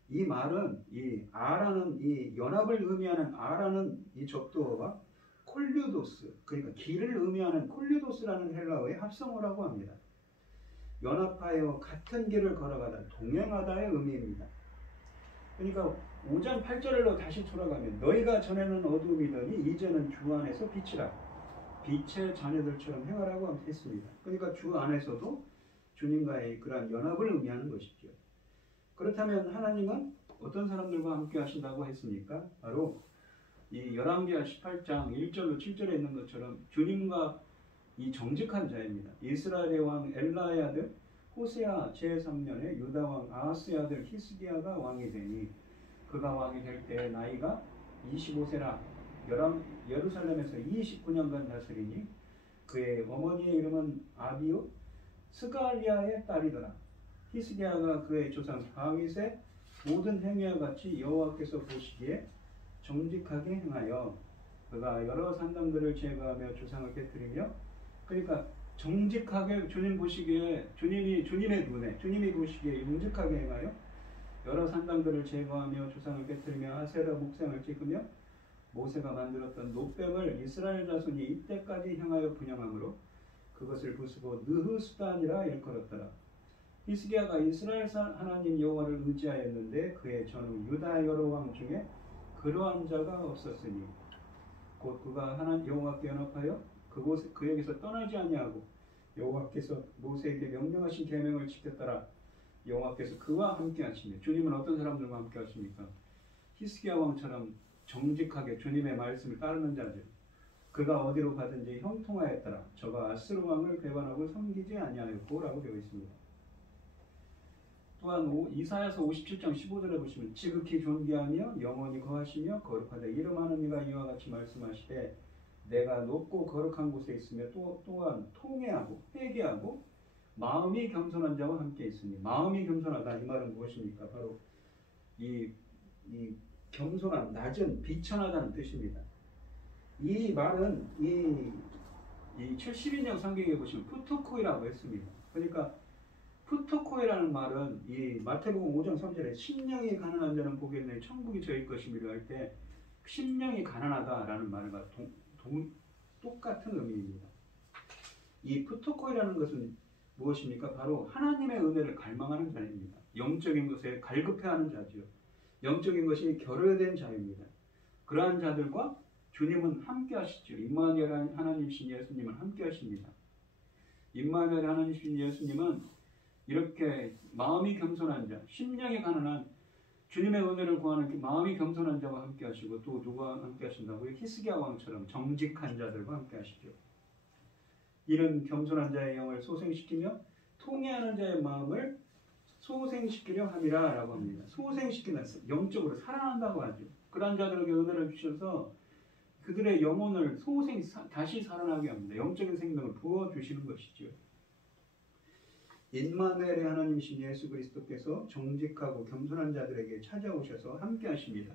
이 말은 이 아라는 이 연합을 의미하는 아라는 이 접두어가 콜류도스 그러니까 길을 의미하는 콜류도스라는 헬라어의 합성어라고 합니다. 연합하여 같은 길을 걸어가다 동행하다의 의미입니다. 그러니까 5장 8절로 다시 돌아가면 너희가 전에는 어둠이더니 이제는 주 안에서 빛이라. 빛의 자녀들처럼 행하라고 했습니다. 그러니까 주 안에서도 주님과의 그러한 연합을 의미하는 것이죠. 그렇다면 하나님은 어떤 사람들과 함께 하신다고 했습니까? 바로 이 열왕기하 18장 1절로 7절에 있는 것처럼 주님과 이 정직한 자입니다. 이스라엘의 왕 엘라의 아들 호세아 제3년에 유다 왕 아하스의 아들 히스기야가 왕이 되니 그가 왕이 될 때 나이가 25세라 예루살렘에서 29년간 다스리니 그의 어머니의 이름은 아비요 스갈리아의 딸이더라. 히스기야가 그의 조상 다윗의 모든 행위와 같이 여호와께서 보시기에 정직하게 행하여 그가 여러 산당들을 제거하며 조상을 깨뜨리며, 그러니까 정직하게 주님 보시기에 주님의 눈에 주님이 보시기에 정직하게 행하여 여러 산당들을 제거하며 조상을 깨뜨리며 아세라 목상을 찍으며 모세가 만들었던 노뱀을 이스라엘 자손이 이때까지 향하여 분양함으로 그것을 부수고 느흐수단이라 일컬었더라. 히스기야가 이스라엘 하나님 여호와를 의지하였는데 그의 전후 유다 여러 왕 중에 그러한 자가 없었으니 곧 그가 하나님 여호와께 연합하여 그에게서 떠나지 아니하고 여호와께서 모세에게 명령하신 계명을 지켰더라. 여호와께서 그와 함께 하시며, 주님은 어떤 사람들과 함께 하십니까? 히스기야 왕처럼 정직하게 주님의 말씀을 따르는 자들. 그가 어디로 가든지 형통하였더라. 저가 아스루 왕을 배반하고 섬기지 아니하였고 라고 되어 있습니다. 또한 이사야서 57장 15절에 보시면 지극히 존귀하며 영원히 거하시며 거룩하다 이름하는 이가 이와 같이 말씀하시되 내가 높고 거룩한 곳에 있으며 또한 통회하고 회개하고 마음이 겸손한 자와 함께 있으니, 마음이 겸손하다 이 말은 무엇입니까? 바로 이 겸손한, 낮은, 비천하다는 뜻입니다. 이 말은 이 72년 성경에 보시면 푸토코이라고 했습니다. 그러니까 푸토코이라는 말은 이 마태복음 5장 3절에 심령이 가난한 자는 복이 있네 천국이 저희 것임이라 할 때 심령이 가난하다라는 말과 똑같은 의미입니다. 이 푸토코이라는 것은 무엇입니까? 바로 하나님의 은혜를 갈망하는 자입니다. 영적인 것에 갈급해하는 자죠. 영적인 것이 결여된 자입니다. 그러한 자들과 주님은 함께 하시죠. 임마누엘 하나님이신 예수님은 함께 하십니다. 임마누엘 하나님이신 예수님은 이렇게 마음이 겸손한 자, 심령이 가난한 주님의 은혜를 구하는 마음이 겸손한 자와 함께 하시고, 또 누가 함께 하신다고요? 히스기야 왕처럼 정직한 자들과 함께 하시죠. 이는 겸손한 자의 영을 소생시키며 통회하는 자의 마음을 소생시키려 함이라 라고 합니다. 소생시키는, 영적으로 살아난다고 하죠. 그러한 자들에게 은혜를 주셔서 그들의 영혼을 다시 살아나게 합니다. 영적인 생명을 부어주시는 것이죠. 임마누엘의 하나님이신 예수 그리스도께서 정직하고 겸손한 자들에게 찾아오셔서 함께 하십니다.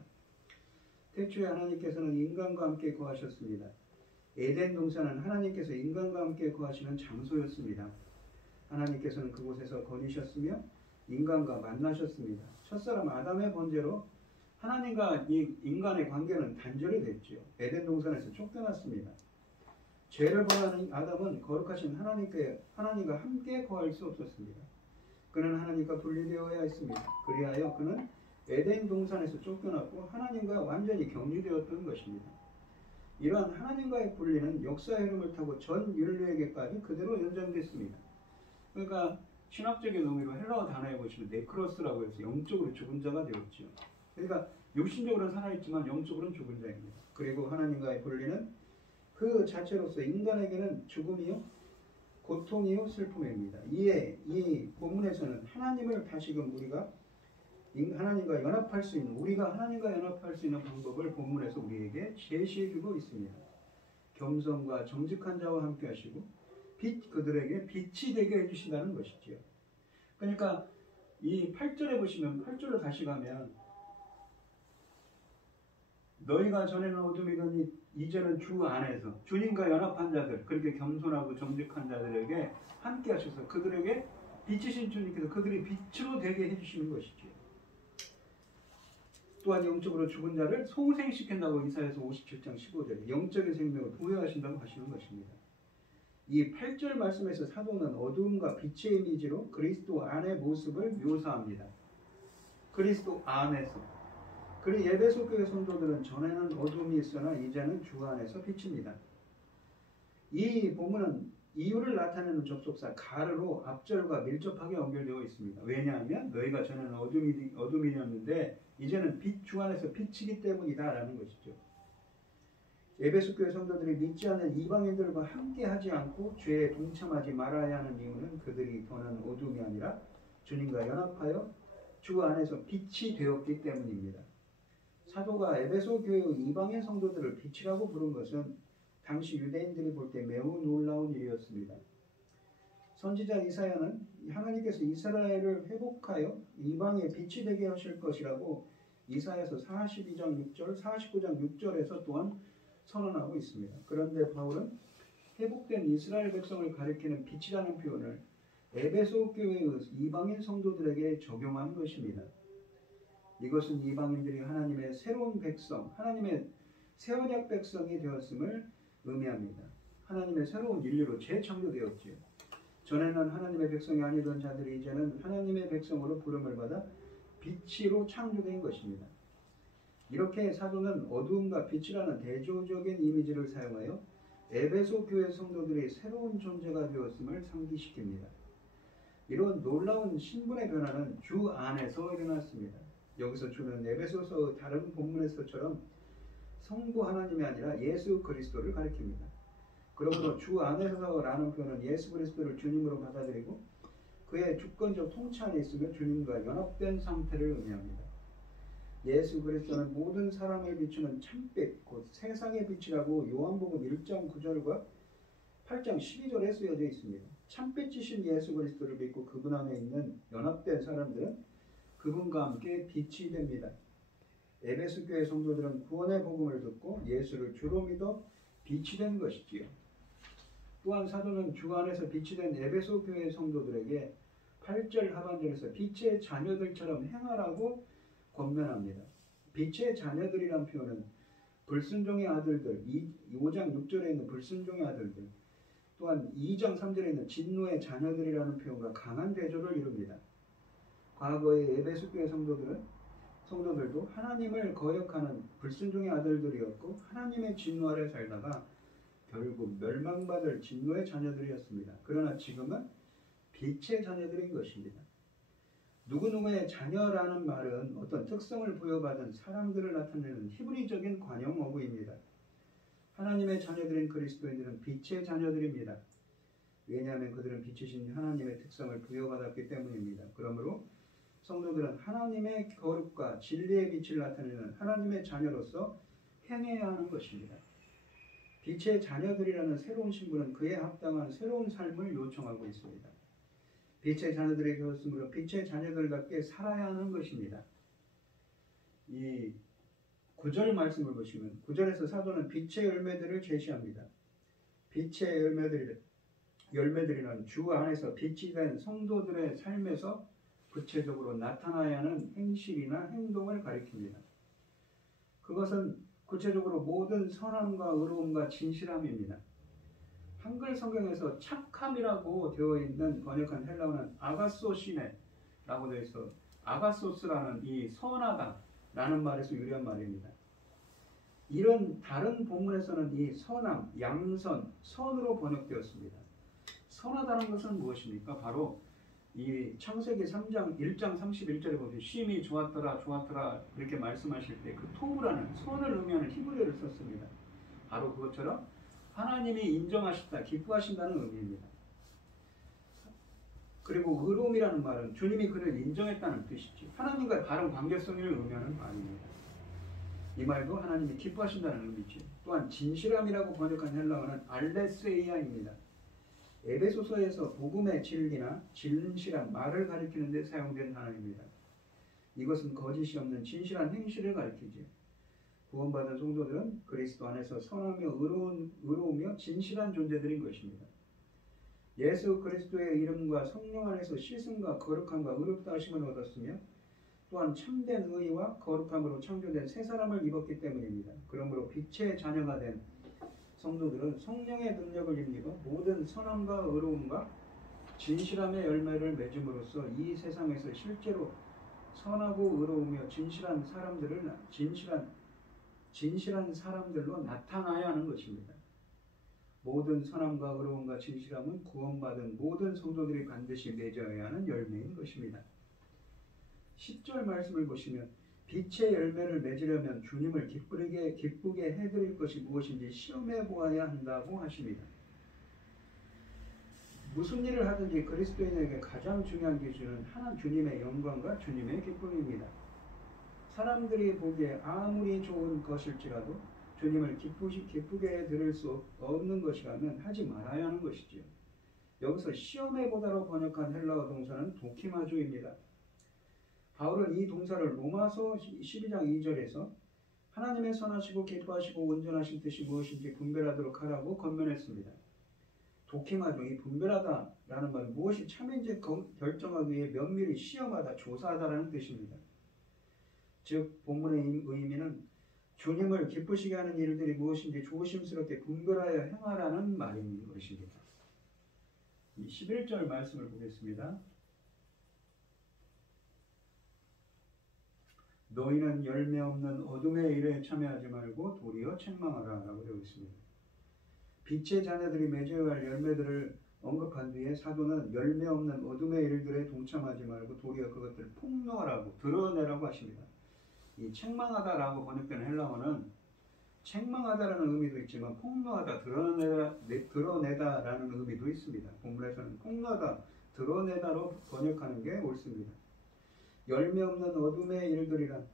태초에 하나님께서는 인간과 함께 거하셨습니다. 에덴 동산은 하나님께서 인간과 함께 거하시는 장소였습니다. 하나님께서는 그곳에서 거니셨으며 인간과 만나셨습니다. 첫사람 아담의 번제로 하나님과 이 인간의 관계는 단절이 됐죠. 에덴 동산에서 쫓겨났습니다. 죄를 범한 아담은 거룩하신 하나님과 함께 거할 수 없었습니다. 그는 하나님과 분리되어야 했습니다. 그리하여 그는 에덴 동산에서 쫓겨났고 하나님과 완전히 격리되었던 것입니다. 이러한 하나님과의 분리는 역사의 흐름을 타고 전 인류에게까지 그대로 연장됐습니다. 그러니까 신학적인 의미로 헬라어 단어에 보시면 네크로스라고 해서 영적으로 죽은 자가 되었죠. 그러니까 육신적으로는 살아있지만 영적으로는 죽은 자입니다. 그리고 하나님과의 분리는 그 자체로서 인간에게는 죽음이요 고통이요 슬픔입니다. 이에 이 본문에서는 하나님을 다시금 우리가 하나님과 연합할 수 있는, 우리가 하나님과 연합할 수 있는 방법을 본문에서 우리에게 제시해주고 있습니다. 겸손과 정직한 자와 함께 하시고 그들에게 빛이 되게 해주신다는 것이지요. 그러니까 이 8절에 보시면, 8절로 다시 가면 너희가 전에는 어둠이더니 이제는 주 안에서 주님과 연합한 자들, 그렇게 겸손하고 정직한 자들에게 함께 하셔서 그들에게 빛이신 주님께서 그들이 빛으로 되게 해주시는 것이지요. 또한 영적으로 죽은 자를 소생시킨다고 이사야서 57장 15절에 영적인 생명을 부여하신다고 하시는 것입니다. 이 8절 말씀에서 사도는 어두움과 빛의 이미지로 그리스도 안의 모습을 묘사합니다. 그리스도 안에서. 그리고 예배소 교회 성도들은 전에는 어둠이 있으나 이제는 주 안에서 빛입니다. 이 본문은 이유를 나타내는 접속사 가르로 앞절과 밀접하게 연결되어 있습니다. 왜냐하면 너희가 전에는 어둠이었는데 이제는 주 안에서 빛이기 때문이다라는 것이죠. 에베소 교회 성도들이 믿지 않는 이방인들과 함께 하지 않고 죄에 동참하지 말아야 하는 이유는 그들이 더는 어둠이 아니라 주님과 연합하여 주 안에서 빛이 되었기 때문입니다. 사도가 에베소 교회의 이방인 성도들을 빛이라고 부른 것은 당시 유대인들이 볼 때 매우 놀라운 일이었습니다. 선지자 이사야는 하나님께서 이스라엘을 회복하여 이방의 빛이 되게 하실 것이라고 이사야서 42장 6절, 49장 6절에서 또한 선언하고 있습니다. 그런데 바울은 회복된 이스라엘 백성을 가리키는 빛이라는 표현을 에베소 교회의 이방인 성도들에게 적용한 것입니다. 이것은 이방인들이 하나님의 새로운 백성, 하나님의 새 언약 백성이 되었음을 의미합니다. 하나님의 새로운 인류로 재창조되었지요. 전에는 하나님의 백성이 아니던 자들이 이제는 하나님의 백성으로 부름을 받아 빛으로 창조된 것입니다. 이렇게 사도는 어두움과 빛이라는 대조적인 이미지를 사용하여 에베소 교회 성도들이 새로운 존재가 되었음을 상기시킵니다. 이런 놀라운 신분의 변화는 주 안에서 일어났습니다. 여기서 주는 에베소서 다른 본문에서처럼 성부 하나님이 아니라 예수 그리스도를 가리킵니다. 그러므로 주 안에서라는 표현은 예수 그리스도를 주님으로 받아들이고 그의 주권적 통치 안에 있으며 주님과 연합된 상태를 의미합니다. 예수 그리스도는 모든 사람을 비추는 참빛, 곧 세상의 빛이라고 요한복음 1장 9절과 8장 12절에 쓰여져 있습니다. 참빛이신 예수 그리스도를 믿고 그분 안에 있는 연합된 사람들은 그분과 함께 빛이 됩니다. 에베소 교회 성도들은 구원의 복음을 듣고 예수를 주로 믿어 빛이 된 것이지요. 또한 사도는 주 안에서 빛이 된 에베소 교회 성도들에게 8절 하반절에서 빛의 자녀들처럼 행하라고 권면합니다. 빛의 자녀들이란 표현은 불순종의 아들들, 5장 6절에 있는 불순종의 아들들, 또한 2장 3절에 있는 진노의 자녀들이라는 표현과 강한 대조를 이룹니다. 과거의 에베소 교회 성도들도 하나님을 거역하는 불순종의 아들들이었고 하나님의 진노 아래 살다가 결국 멸망받을 진노의 자녀들이었습니다. 그러나 지금은 빛의 자녀들인 것입니다. 누구누구의 자녀라는 말은 어떤 특성을 부여받은 사람들을 나타내는 히브리적인 관용 어구입니다. 하나님의 자녀들인 그리스도인들은 빛의 자녀들입니다. 왜냐하면 그들은 빛이신 하나님의 특성을 부여받았기 때문입니다. 그러므로 성도들은 하나님의 거룩과 진리의 빛을 나타내는 하나님의 자녀로서 행해야 하는 것입니다. 빛의 자녀들이라는 새로운 신분은 그에 합당한 새로운 삶을 요청하고 있습니다. 빛의 자녀들의 되었으므로 빛의 자녀들답게 살아야 하는 것입니다. 이 9절 말씀을 보시면 9절에서 사도는 빛의 열매들을 제시합니다. 빛의 열매들이란 주 안에서 빛이 된 성도들의 삶에서 구체적으로 나타나야 하는 행실이나 행동을 가리킵니다. 그것은 구체적으로 모든 선함과 의로움과 진실함입니다. 한글 성경에서 착함이라고 되어 있는 번역한 헬라어는 아가소시네라고 되어 있어 아가소스라는 이 선하다라는 말에서 유래한 말입니다. 이런 다른 본문에서는 이 선함, 양선, 선으로 번역되었습니다. 선하다는 것은 무엇입니까? 바로 이 창세기 3장 1장 31절에 보면 쉼이 좋았더라 이렇게 말씀하실 때 그 토브라는 선을 의미하는 히브리어를 썼습니다. 바로 그것처럼 하나님이 인정하셨다, 기뻐하신다는 의미입니다. 그리고 의로움이라는 말은 주님이 그를 인정했다는 뜻이죠. 하나님과의 바른 관계성을 의미하는 말입니다. 이 말도 하나님이 기뻐하신다는 의미죠. 또한 진실함이라고 번역한 헬라어는 알레스에이아입니다. 에베소서에서 복음의 진리나 진실한 말을 가리키는 데 사용된 단어입니다. 이것은 거짓이 없는 진실한 행실을 가리키죠. 구원받은 성도들은 그리스도 안에서 선하며 의로우며 진실한 존재들인 것입니다. 예수 그리스도의 이름과 성령 안에서 씻음과 거룩함과 의롭다 하심을 얻었으며 또한 참된 의와 거룩함으로 창조된 새 사람을 입었기 때문입니다. 그러므로 빛의 자녀가 된 성도들은 성령의 능력을 힘입어 모든 선함과 의로움과 진실함의 열매를 맺음으로써 이 세상에서 실제로 선하고 의로우며 진실한 사람들로 나타나야 하는 것입니다. 모든 선함과 의로움과 진실함은 구원받은 모든 성도들이 반드시 맺어야 하는 열매인 것입니다. 10절 말씀을 보시면 빛의 열매를 맺으려면 주님을 기쁘게 해드릴 것이 무엇인지 시험해 보아야 한다고 하십니다. 무슨 일을 하든지 그리스도인에게 가장 중요한 기준은 하나님 주님의 영광과 주님의 기쁨입니다. 사람들이 보기에 아무리 좋은 것일지라도 주님을 기쁘게 드릴 수 없는 것이라면 하지 말아야 하는 것이지요. 여기서 시험해 보다로 번역한 헬라어 동사는 도키마주입니다. 바울은 이 동사를 로마서 12장 2절에서 하나님의 선하시고 기뻐하시고 온전하신 뜻이 무엇인지 분별하도록 하라고 권면했습니다. 도키마주, 이 분별하다라는 말은 무엇이 참인지 결정하기 위해 면밀히 시험하다, 조사하다라는 뜻입니다. 즉 본문의 의미는 주님을 기쁘시게 하는 일들이 무엇인지 조심스럽게 분별하여 행하라는 말인 것입니다. 11절 말씀을 보겠습니다. 너희는 열매 없는 어둠의 일에 참여하지 말고 도리어 책망하라 라고 되어 있습니다. 빛의 자녀들이 맺어야 할 열매들을 언급한 뒤에 사도는 열매 없는 어둠의 일들에 동참하지 말고 도리어 그것들을 폭로하라고 드러내라고 하십니다. 이 책망하다라고 번역된 헬라어는 책망하다라는 의미도 있지만 폭로하다, 드러내다라는 의미도 있습니다. 본문에서는 폭로하다, 드러내다로 번역하는 게 옳습니다. 열매 없는 어둠의 일들이란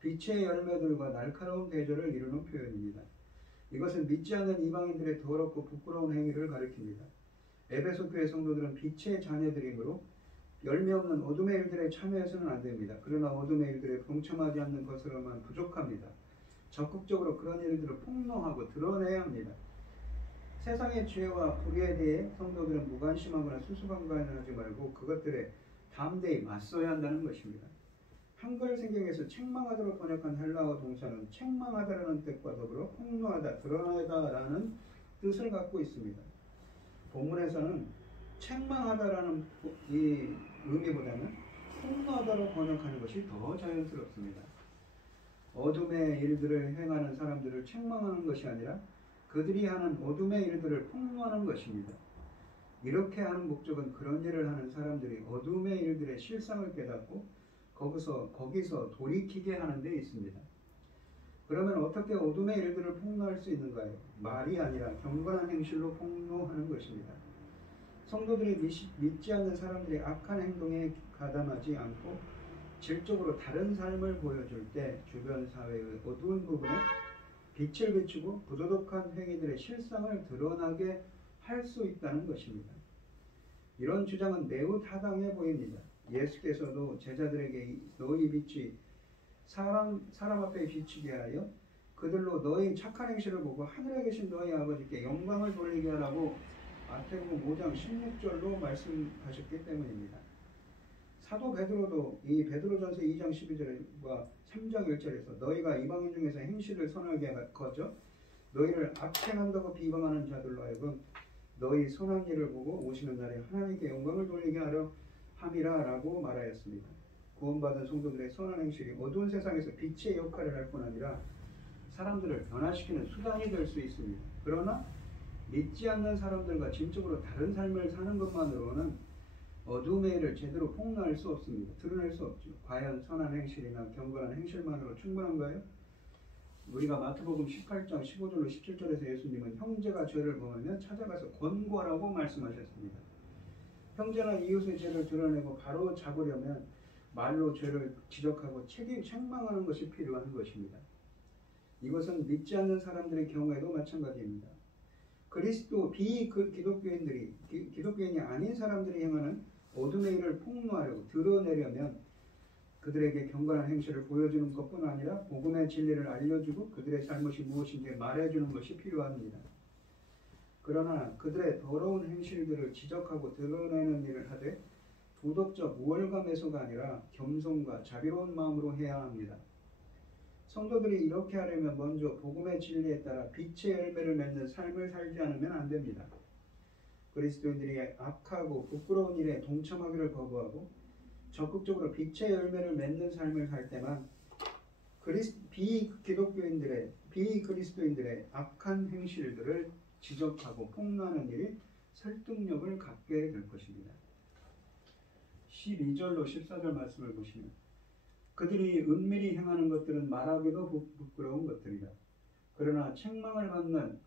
빛의 열매들과 날카로운 대조를 이루는 표현입니다. 이것은 믿지 않는 이방인들의 더럽고 부끄러운 행위를 가리킵니다. 에베소 교회 성도들은 빛의 자녀들이므로 열매 없는 어둠의 일들에 참여해서는 안 됩니다. 그러나 어둠의 일들에 동참하지 않는 것으로만 부족합니다. 적극적으로 그런 일들을 폭로하고 드러내야 합니다. 세상의 죄와 불의에 대해 성도들은 무관심하거나 수수관관하지 말고 그것들에 담대히 맞서야 한다는 것입니다. 한글 성경에서 책망하다로 번역한 헬라어 동사는 책망하다라는 뜻과 더불어 폭로하다, 드러내다라는 뜻을 갖고 있습니다. 본문에서는 책망하다라는 이 의미보다는 폭로하다로 번역하는 것이 더 자연스럽습니다. 어둠의 일들을 행하는 사람들을 책망하는 것이 아니라 그들이 하는 어둠의 일들을 폭로하는 것입니다. 이렇게 하는 목적은 그런 일을 하는 사람들이 어둠의 일들의 실상을 깨닫고 거기서 돌이키게 하는 데 있습니다. 그러면 어떻게 어둠의 일들을 폭로할 수 있는가요? 말이 아니라 경건한 행실로 폭로하는 것입니다. 성도들이 믿지 않는 사람들이 악한 행동에 가담하지 않고 질적으로 다른 삶을 보여줄 때 주변 사회의 어두운 부분에 빛을 비추고 부도덕한 행위들의 실상을 드러나게 할 수 있다는 것입니다. 이런 주장은 매우 타당해 보입니다. 예수께서도 제자들에게 너희 빛이 사람 앞에 비치게 하여 그들로 너희 착한 행실을 보고 하늘에 계신 너희 아버지께 영광을 돌리게 하라고 마태복음 5장 16절로 말씀하셨기 때문입니다. 사도 베드로도 이 베드로전서 2장 12절과 3장 1절에서 너희가 이방인 중에서 행실을 선하게 거저 너희를 악행한다고 비방하는 자들로 하여금 너희 선한 일을 보고 오시는 날에 하나님께 영광을 돌리게 하려 함이라 라고 말하였습니다. 구원받은 성도들의 선한 행실이 어두운 세상에서 빛의 역할을 할 뿐 아니라 사람들을 변화시키는 수단이 될 수 있습니다. 그러나 믿지 않는 사람들과 진적으로 다른 삶을 사는 것만으로는 어둠의 일을 제대로 폭로할 수 없습니다. 드러낼 수 없죠. 과연 선한 행실이나 경건한 행실만으로 충분한가요? 우리가 마태복음 18장 15절로 17절에서 예수님은 형제가 죄를 범하면 찾아가서 권고하라고 말씀하셨습니다. 형제나 이웃의 죄를 드러내고 바로 잡으려면 말로 죄를 지적하고 책망하는 것이 필요한 것입니다. 이것은 믿지 않는 사람들의 경우에도 마찬가지입니다. 기독교인이 아닌 사람들이 행하는 어둠의 일을 폭로하려고 드러내려면 그들에게 경건한 행실을 보여주는 것뿐 아니라 복음의 진리를 알려주고 그들의 잘못이 무엇인지 말해주는 것이 필요합니다. 그러나 그들의 더러운 행실들을 지적하고 드러내는 일을 하되 도덕적 우월감에서가 아니라 겸손과 자비로운 마음으로 해야 합니다. 성도들이 이렇게 하려면 먼저 복음의 진리에 따라 빛의 열매를 맺는 삶을 살지 않으면 안 됩니다. 그리스도인들이 악하고 부끄러운 일에 동참하기를 거부하고 적극적으로 빛의 열매를 맺는 삶을 살 때만 비그리스도인들의 악한 행실들을 지적하고 폭로하는 일이 설득력을 갖게 될 것입니다. 12절로 14절 말씀을 보시면 그들이 은밀히 행하는 것들은 말하기도 부끄러운 것들이다. 그러나 책망을 받는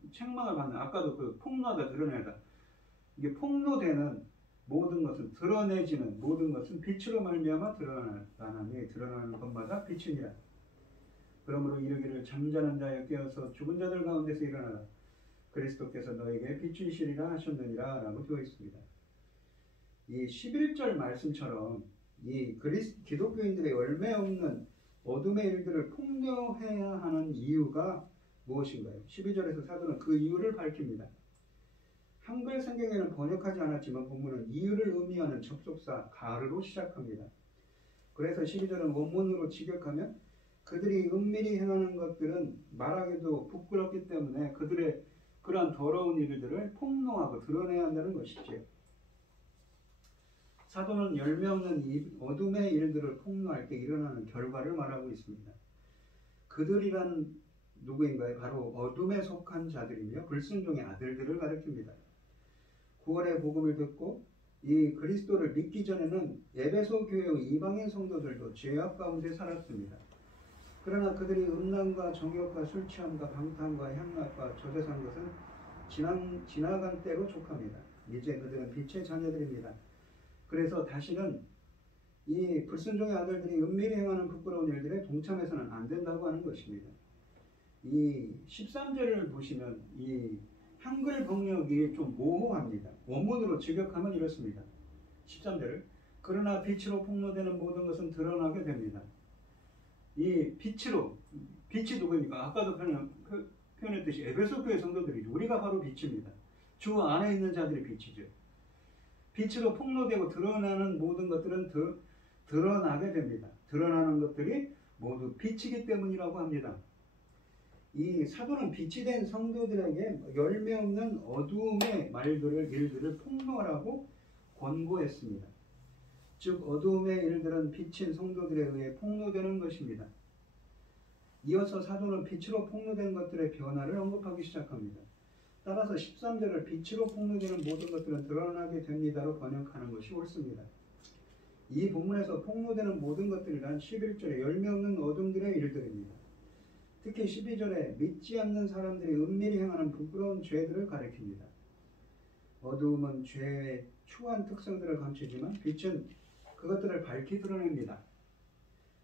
아까도 그 폭로하다 드러내다 이게 폭로되는 모든 것은 드러내지는 모든 것은 빛으로 말미암아 드러나니 드러나는 것마다 빛이니라. 그러므로 이르기를 잠자는 자여 깨어서 죽은 자들 가운데서 일어나라. 그리스도께서 너에게 빛이시리라 하셨느니라 라고 되어 있습니다. 이 11절 말씀처럼 이 기독교인들의 열매 없는 어둠의 일들을 폭로해야 하는 이유가 무엇인가요? 12절에서 사도는 그 이유를 밝힙니다. 한글 성경에는 번역하지 않았지만 본문은 이유를 의미하는 접속사 가르로 시작합니다. 그래서 12절은 원문으로 직역하면 그들이 은밀히 행하는 것들은 말하기도 부끄럽기 때문에 그들의 그러한 더러운 일들을 폭로하고 드러내야 한다는 것이지요. 사도는 열매 없는 이 어둠의 일들을 폭로할 때 일어나는 결과를 말하고 있습니다. 그들이란 누구인가요? 바로 어둠에 속한 자들이며 불순종의 아들들을 가리킵니다. 9월의 복음을 듣고 이 그리스도를 믿기 전에는 에베소 교회의 이방인 성도들도 죄악 가운데 살았습니다. 그러나 그들이 음란과 정욕과 술취함과 방탕과 향락과 저세상 것은 지나간 때로 족합니다. 이제 그들은 빛의 자녀들입니다. 그래서 다시는 이 불순종의 아들들이 은밀히 행하는 부끄러운 일들에 동참해서는 안 된다고 하는 것입니다. 이 13절을 보시면 이 한글 번역이 좀 모호합니다. 원문으로 직역하면 이렇습니다. 13절을 그러나 빛으로 폭로되는 모든 것은 드러나게 됩니다. 이 빛이 누구입니까? 아까도 표현했듯이 에베소 교회 성도들이죠. 우리가 바로 빛입니다. 주 안에 있는 자들이 빛이죠. 빛으로 폭로되고 드러나는 모든 것들은 드러나게 됩니다. 드러나는 것들이 모두 빛이기 때문이라고 합니다. 이 사도는 빛이 된 성도들에게 열매 없는 어두움의 일들을 폭로하라고 권고했습니다. 즉 어두움의 일들은 빛인 성도들에 의해 폭로되는 것입니다. 이어서 사도는 빛으로 폭로된 것들의 변화를 언급하기 시작합니다. 따라서 13절을 빛으로 폭로되는 모든 것들은 드러나게 됩니다로 번역하는 것이 옳습니다. 이 본문에서 폭로되는 모든 것들이란 11절에 열매 없는 어둠들의 일들입니다. 특히 12절에 믿지 않는 사람들이 은밀히 행하는 부끄러운 죄들을 가리킵니다. 어두움은 죄의 추한 특성들을 감추지만 빛은 그것들을 밝히 드러냅니다.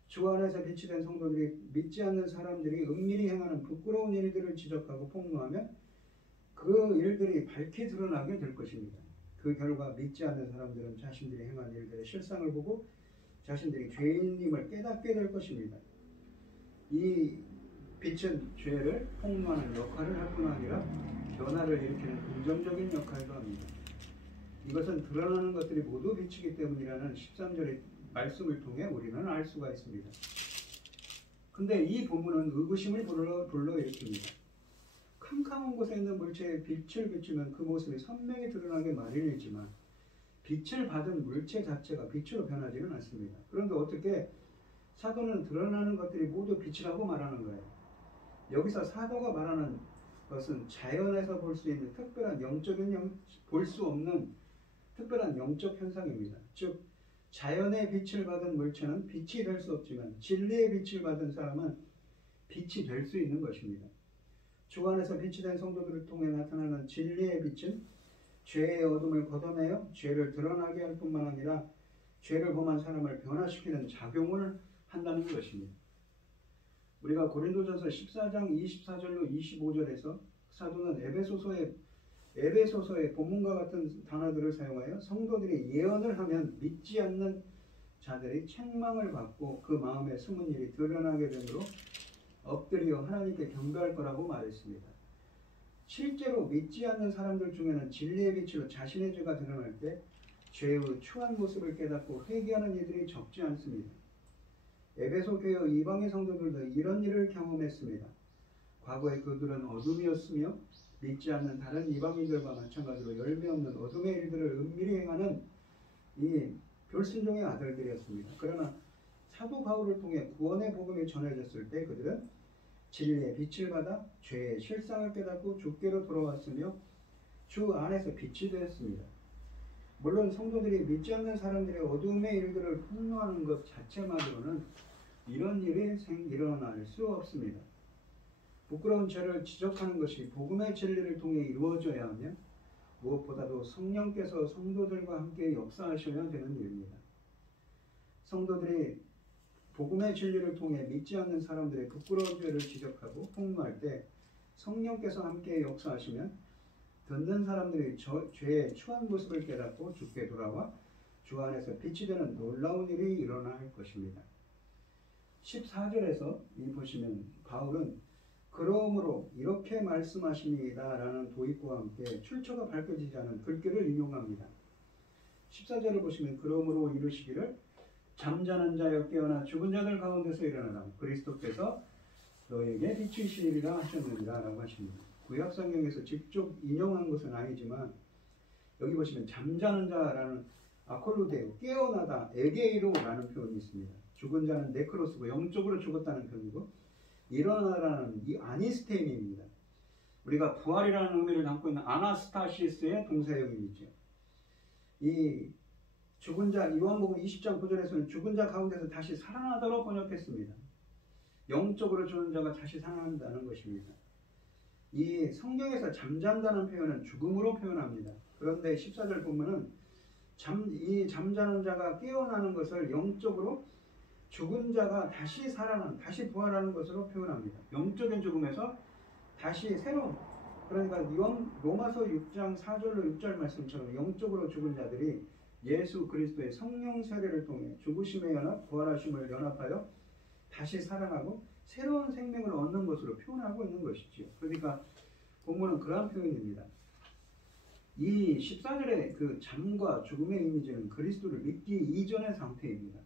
주 안에서 빛이 된 성도들이 믿지 않는 사람들이 은밀히 행하는 부끄러운 일들을 지적하고 폭로하면 그 일들이 밝히 드러나게 될 것입니다. 그 결과 믿지 않는 사람들은 자신들이 행한 일들의 실상을 보고 자신들이 죄인임을 깨닫게 될 것입니다. 이 빛은 죄를 폭로하는 역할을 할 뿐 아니라 변화를 일으키는 긍정적인 역할도 합니다. 이것은 드러나는 것들이 모두 빛이기 때문이라는 13절의 말씀을 통해 우리는 알 수가 있습니다. 근데 이 본문은 의구심을 불러일으킵니다. 캄캄한 곳에 있는 물체에 빛을 비추면 그 모습이 선명히 드러나게 마련이지만 빛을 받은 물체 자체가 빛으로 변하지는 않습니다. 그런데 어떻게 사도는 드러나는 것들이 모두 빛이라고 말하는 거예요? 여기서 사도가 말하는 것은 자연에서 볼 수 있는 볼 수 없는 특별한 영적 현상입니다. 즉 자연의 빛을 받은 물체는 빛이 될 수 없지만 진리의 빛을 받은 사람은 빛이 될 수 있는 것입니다. 주 안에서 빛이 된 성도들을 통해 나타나는 진리의 빛은 죄의 어둠을 걷어내어 죄를 드러나게 할 뿐만 아니라 죄를 범한 사람을 변화시키는 작용을 한다는 것입니다. 우리가 고린도전서 14장 24절로 25절에서 사도는 에베소서의 본문과 같은 단어들을 사용하여 성도들이 예언을 하면 믿지 않는 자들이 책망을 받고 그 마음에 숨은 일이 드러나게 되므로 엎드려 하나님께 경배할 거라고 말했습니다. 실제로 믿지 않는 사람들 중에는 진리의 빛으로 자신의 죄가 드러날 때 죄의 추한 모습을 깨닫고 회개하는 이들이 적지 않습니다. 에베소 교회 이방의 성도들도 이런 일을 경험했습니다. 과거에 그들은 어둠이었으며 믿지 않는 다른 이방인들과 마찬가지로 열매 없는 어둠의 일들을 은밀히 행하는 이 불순종의 아들들이었습니다. 그러나 사도 바울을 통해 구원의 복음이 전해졌을 때 그들은 진리의 빛을 받아 죄의 실상을 깨닫고 주께로 돌아왔으며 주 안에서 빛이 되었습니다. 물론 성도들이 믿지 않는 사람들의 어둠의 일들을 폭로하는 것 자체만으로는 이런 일이 일어날 수 없습니다. 부끄러운 죄를 지적하는 것이 복음의 진리를 통해 이루어져야 하며 무엇보다도 성령께서 성도들과 함께 역사하셔야 되는 일입니다. 성도들이 복음의 진리를 통해 믿지 않는 사람들의 부끄러운 죄를 지적하고 폭로할 때 성령께서 함께 역사하시면 듣는 사람들이 죄의 추한 모습을 깨닫고 주께 돌아와 주 안에서 빛이 되는 놀라운 일이 일어날 것입니다. 14절에서 이 보시면 바울은 그러므로 이렇게 말씀하십니다 라는 도입구와 함께 출처가 밝혀지지 않은 글귀를 인용합니다. 14절을 보시면 그러므로 이르시기를 잠자는 자여 깨어나 죽은 자들 가운데서 일어나라 그리스도께서 너에게 비추시리라 하셨느니라 라고 하십니다. 구약성경에서 직접 인용한 것은 아니지만 여기 보시면 잠자는 자라는 아콜루데오 깨어나다 에게이로라는 표현이 있습니다. 죽은 자는 네크로스고 영적으로 죽었다는 표현이고 일어나라는 이 아니스테임입니다. 우리가 부활이라는 의미를 담고 있는 아나스타시스의 동사형이죠. 이 죽은 자 요한복음 20장 9절에서는 죽은 자 가운데서 다시 살아나도록 번역했습니다. 영적으로 죽은 자가 다시 살아난다는 것입니다. 이 성경에서 잠잔다는 표현은 죽음으로 표현합니다. 그런데 14절 보면은 이 잠자는 자가 깨어나는 것을 영적으로 죽은 자가 다시 살아난, 다시 부활하는 것으로 표현합니다. 영적인 죽음에서 다시 새로운, 그러니까 로마서 6장 4절로 6절 말씀처럼 영적으로 죽은 자들이 예수 그리스도의 성령 세례를 통해 죽으심의 연합, 부활하심을 연합하여 다시 살아나고 새로운 생명을 얻는 것으로 표현하고 있는 것이지요. 그러니까 본문은 그러한 표현입니다. 이 14절의 그 잠과 죽음의 이미지는 그리스도를 믿기 이전의 상태입니다.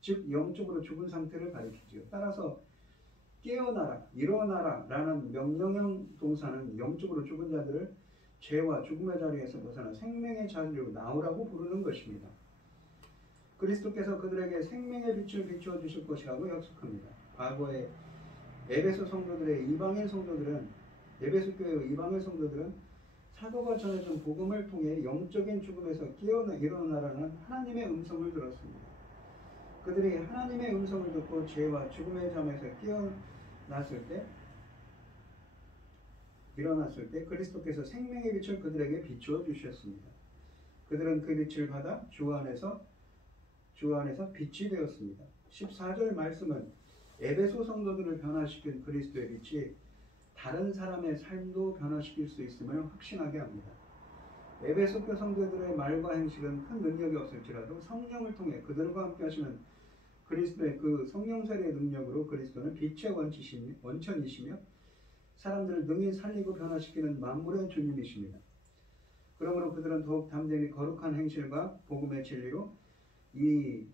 즉 영적으로 죽은 상태를 가리키죠. 따라서 깨어나라, 일어나라 라는 명령형 동사는 영적으로 죽은 자들을 죄와 죽음의 자리에서 벗어나 생명의 자리로 나오라고 부르는 것입니다. 그리스도께서 그들에게 생명의 빛을 비추어 주실 것이라고 약속합니다. 과거에 에베소 성도들의 이방인 성도들은 에베소 교회의 이방인 성도들은 사도가 전해준 복음을 통해 영적인 죽음에서 깨어나 일어나라는 하나님의 음성을 들었습니다. 그들이 하나님의 음성을 듣고 죄와 죽음의 잠에서 일어났을 때 그리스도께서 생명의 빛을 그들에게 비추어 주셨습니다. 그들은 그 빛을 받아 주 안에서 빛이 되었습니다. 14절 말씀은 에베소 성도들을 변화시킨 그리스도의 빛이 다른 사람의 삶도 변화시킬 수 있음을 확신하게 합니다. 에베소 교 성도들의 말과 행실은 큰 능력이 없을지라도 성령을 통해 그들과 함께 하시는 그리스도의 그 성령 세례의 능력으로 그리스도는 빛의 원천이시며 사람들을 능히 살리고 변화시키는 만물의 주님이십니다. 그러므로 그들은 더욱 담대히 거룩한 행실과 복음의 진리로 이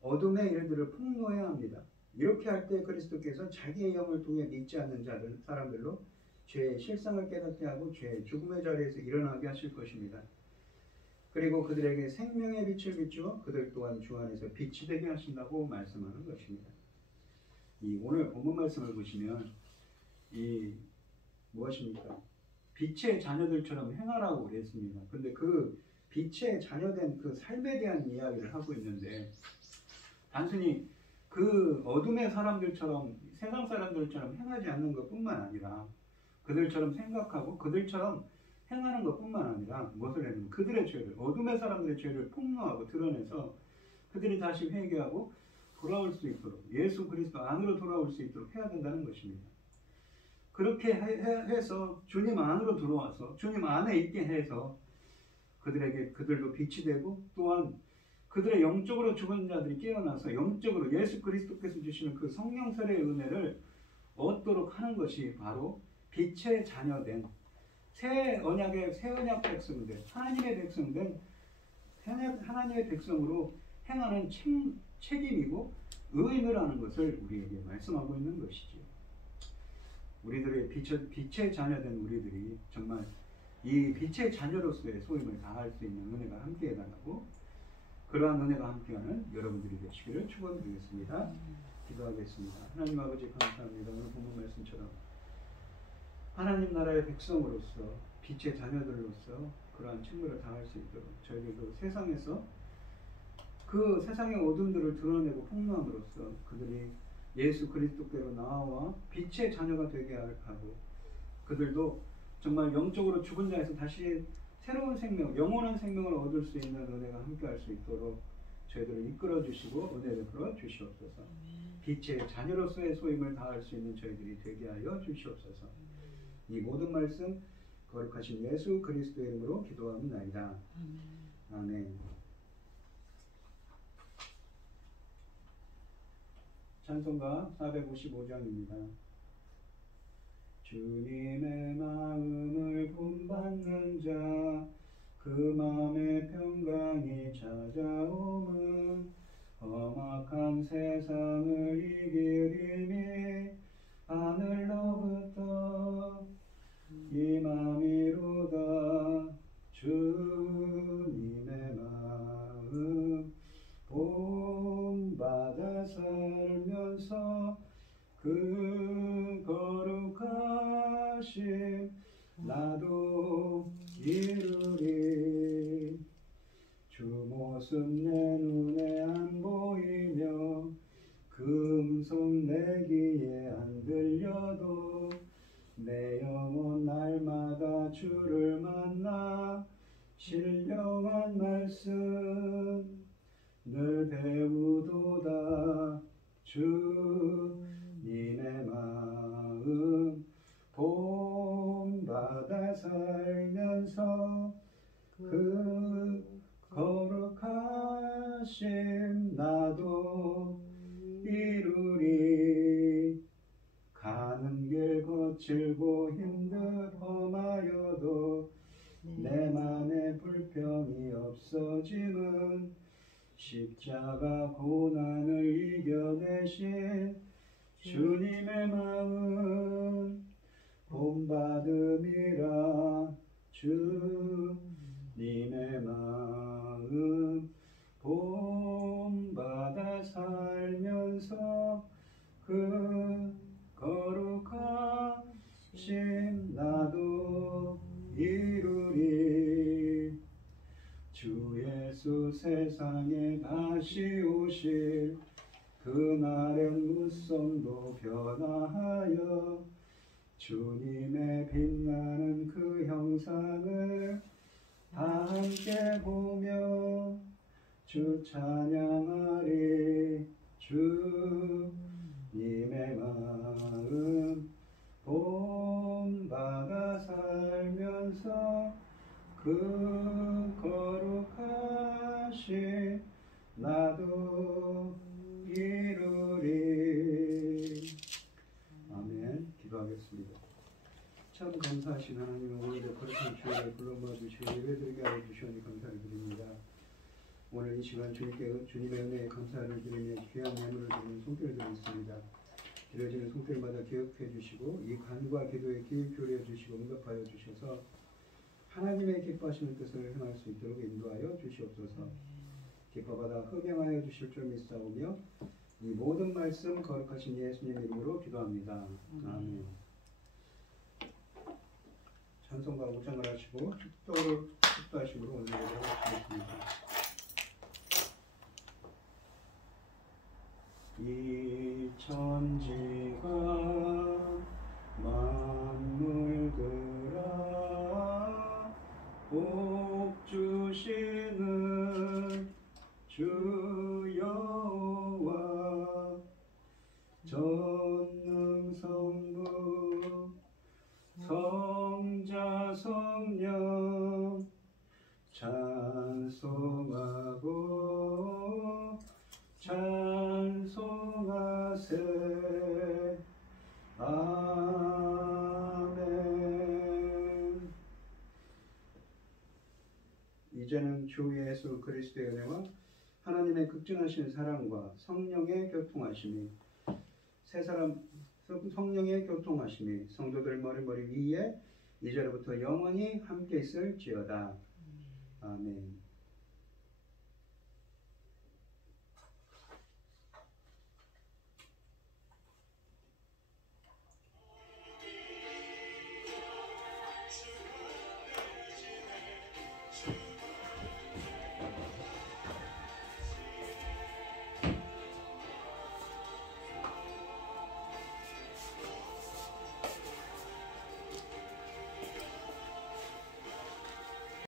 어둠의 일들을 폭로해야 합니다. 이렇게 할 때 그리스도께서 자기의 영을 통해 믿지 않는 사람들로 죄의 실상을 깨닫게 하고 죄의 죽음의 자리에서 일어나게 하실 것입니다. 그리고 그들에게 생명의 빛을 비추어 그들 또한 주 안에서 빛이 되게 하신다고 말씀하는 것입니다. 이 오늘 본문 말씀을 보시면 이 무엇입니까? 빛의 자녀들처럼 행하라고 그랬습니다. 근데 그 빛의 자녀된 그 삶에 대한 이야기를 하고 있는데 단순히 그 어둠의 사람들처럼 세상 사람들처럼 행하지 않는 것뿐만 아니라 그들처럼 생각하고 그들처럼 행하는 것뿐만 아니라 무엇을 했냐면 그들의 죄를 어둠의 사람들의 죄를 폭로하고 드러내서 그들이 다시 회개하고 돌아올 수 있도록 예수 그리스도 안으로 돌아올 수 있도록 해야 된다는 것입니다. 그렇게 해서 주님 안으로 들어와서 주님 안에 있게 해서 그들도 빛이 되고 또한 그들의 영적으로 죽은 자들이 깨어나서 영적으로 예수 그리스도께서 주시는 그 성령 세례의 은혜를 얻도록 하는 것이 바로 빛의 자녀된 새 언약 백성들, 하나님의 백성으로 행하는 책임이고 의무라는 것을 우리에게 말씀하고 있는 것이지요. 우리들의 빛의 자녀된 우리들이 정말 이 빛의 자녀로서의 소임을 다할 수 있는 은혜가 함께 해달라고 그러한 은혜가 함께하는 여러분들이 되시기를 축원드리겠습니다. 기도하겠습니다. 하나님 아버지 감사합니다. 오늘 본문 말씀처럼 하나님 나라의 백성으로서 빛의 자녀들로서 그러한 책무를 다할 수 있도록 저희들도 세상에서 그 세상의 어둠들을 드러내고 폭로함으로써 그들이 예수 그리스도께로 나와 빛의 자녀가 되게 하고 그들도 정말 영적으로 죽은 자에서 다시 새로운 생명, 영원한 생명을 얻을 수 있는 은혜가 함께할 수 있도록 저희들을 이끌어 주시고 은혜 베풀어 주시옵소서. 빛의 자녀로서의 소임을 다할 수 있는 저희들이 되게 하여 주시옵소서. 이 모든 말씀 거룩하신 예수 그리스도의 이름으로 기도합니다. 아멘. 찬송가 455장입니다. 주님의 마음을 본받는 자, 그 마음의 평강이 찾아오면 험악한 세상을 이길 힘이 하늘로부터 임함이로다. 주님의 마음 본받아 살면서 그 거룩하심 나도 이루리. 주 모습 내 눈에 안 보이며 금성 내 귀에 안 들려도 내 영혼 날마다 주를 만나 신령한 말씀 늘 배우도다. 주님의 마음 본받아 살면서 그 거룩하심 나도 이루리. 가는 길 거칠고 힘들험하여도 내 맘에 불평이 없어짐은 십자가 고난을 이겨내신 주님의 마음 본받음이라. 주님의 마음 본받아 살면서 그 거룩하심 나도 이루리. 주 예수 세상에 다시 오실 그날엔 무성도 변화하여 주님의 빛나는 그 형상을 다 함께 보며 주 찬양하리. 주님의 마음 본받아 살면서 그 거룩하심 나도 이루리. 아멘. 기도하겠습니다. 참 감사하신 하나님, 오늘도 거룩한 주일에 불러모아 주시고 예배드리게 하여 주시오니 감사를 드립니다. 오늘 이 시간 주님께 주님의 은혜에 감사를 드리며 귀한 예물을 드리는 손길을 드리겠습니다. 드려지는 손길마다 기억해 주시고 이 간과 기도에 기울여 주시고 응답하여 주셔서 하나님의 기뻐하시는 뜻을 행할 수 있도록 인도하여 주시옵소서. 기뻐받아 흠양하여 주실 줄 믿사오며 이 모든 말씀 거룩하신 예수님 이름으로 기도합니다. 아멘. 찬송가 5장을 하시고 축도하심으로 오늘 예배를 하시겠습니다. 이 천지가 만물들아 복 주시는 주 여호와 전능성부 성자 성령 찬송하고 찬송하세. 아멘. 이제는 주 예수 그리스도의 은혜와 하나님의 극진하신 사랑과 성령의 교통하심이 성령의 교통하심이 성도들 머리 위에 이제로부터 영원히 함께 있을지어다. 아멘.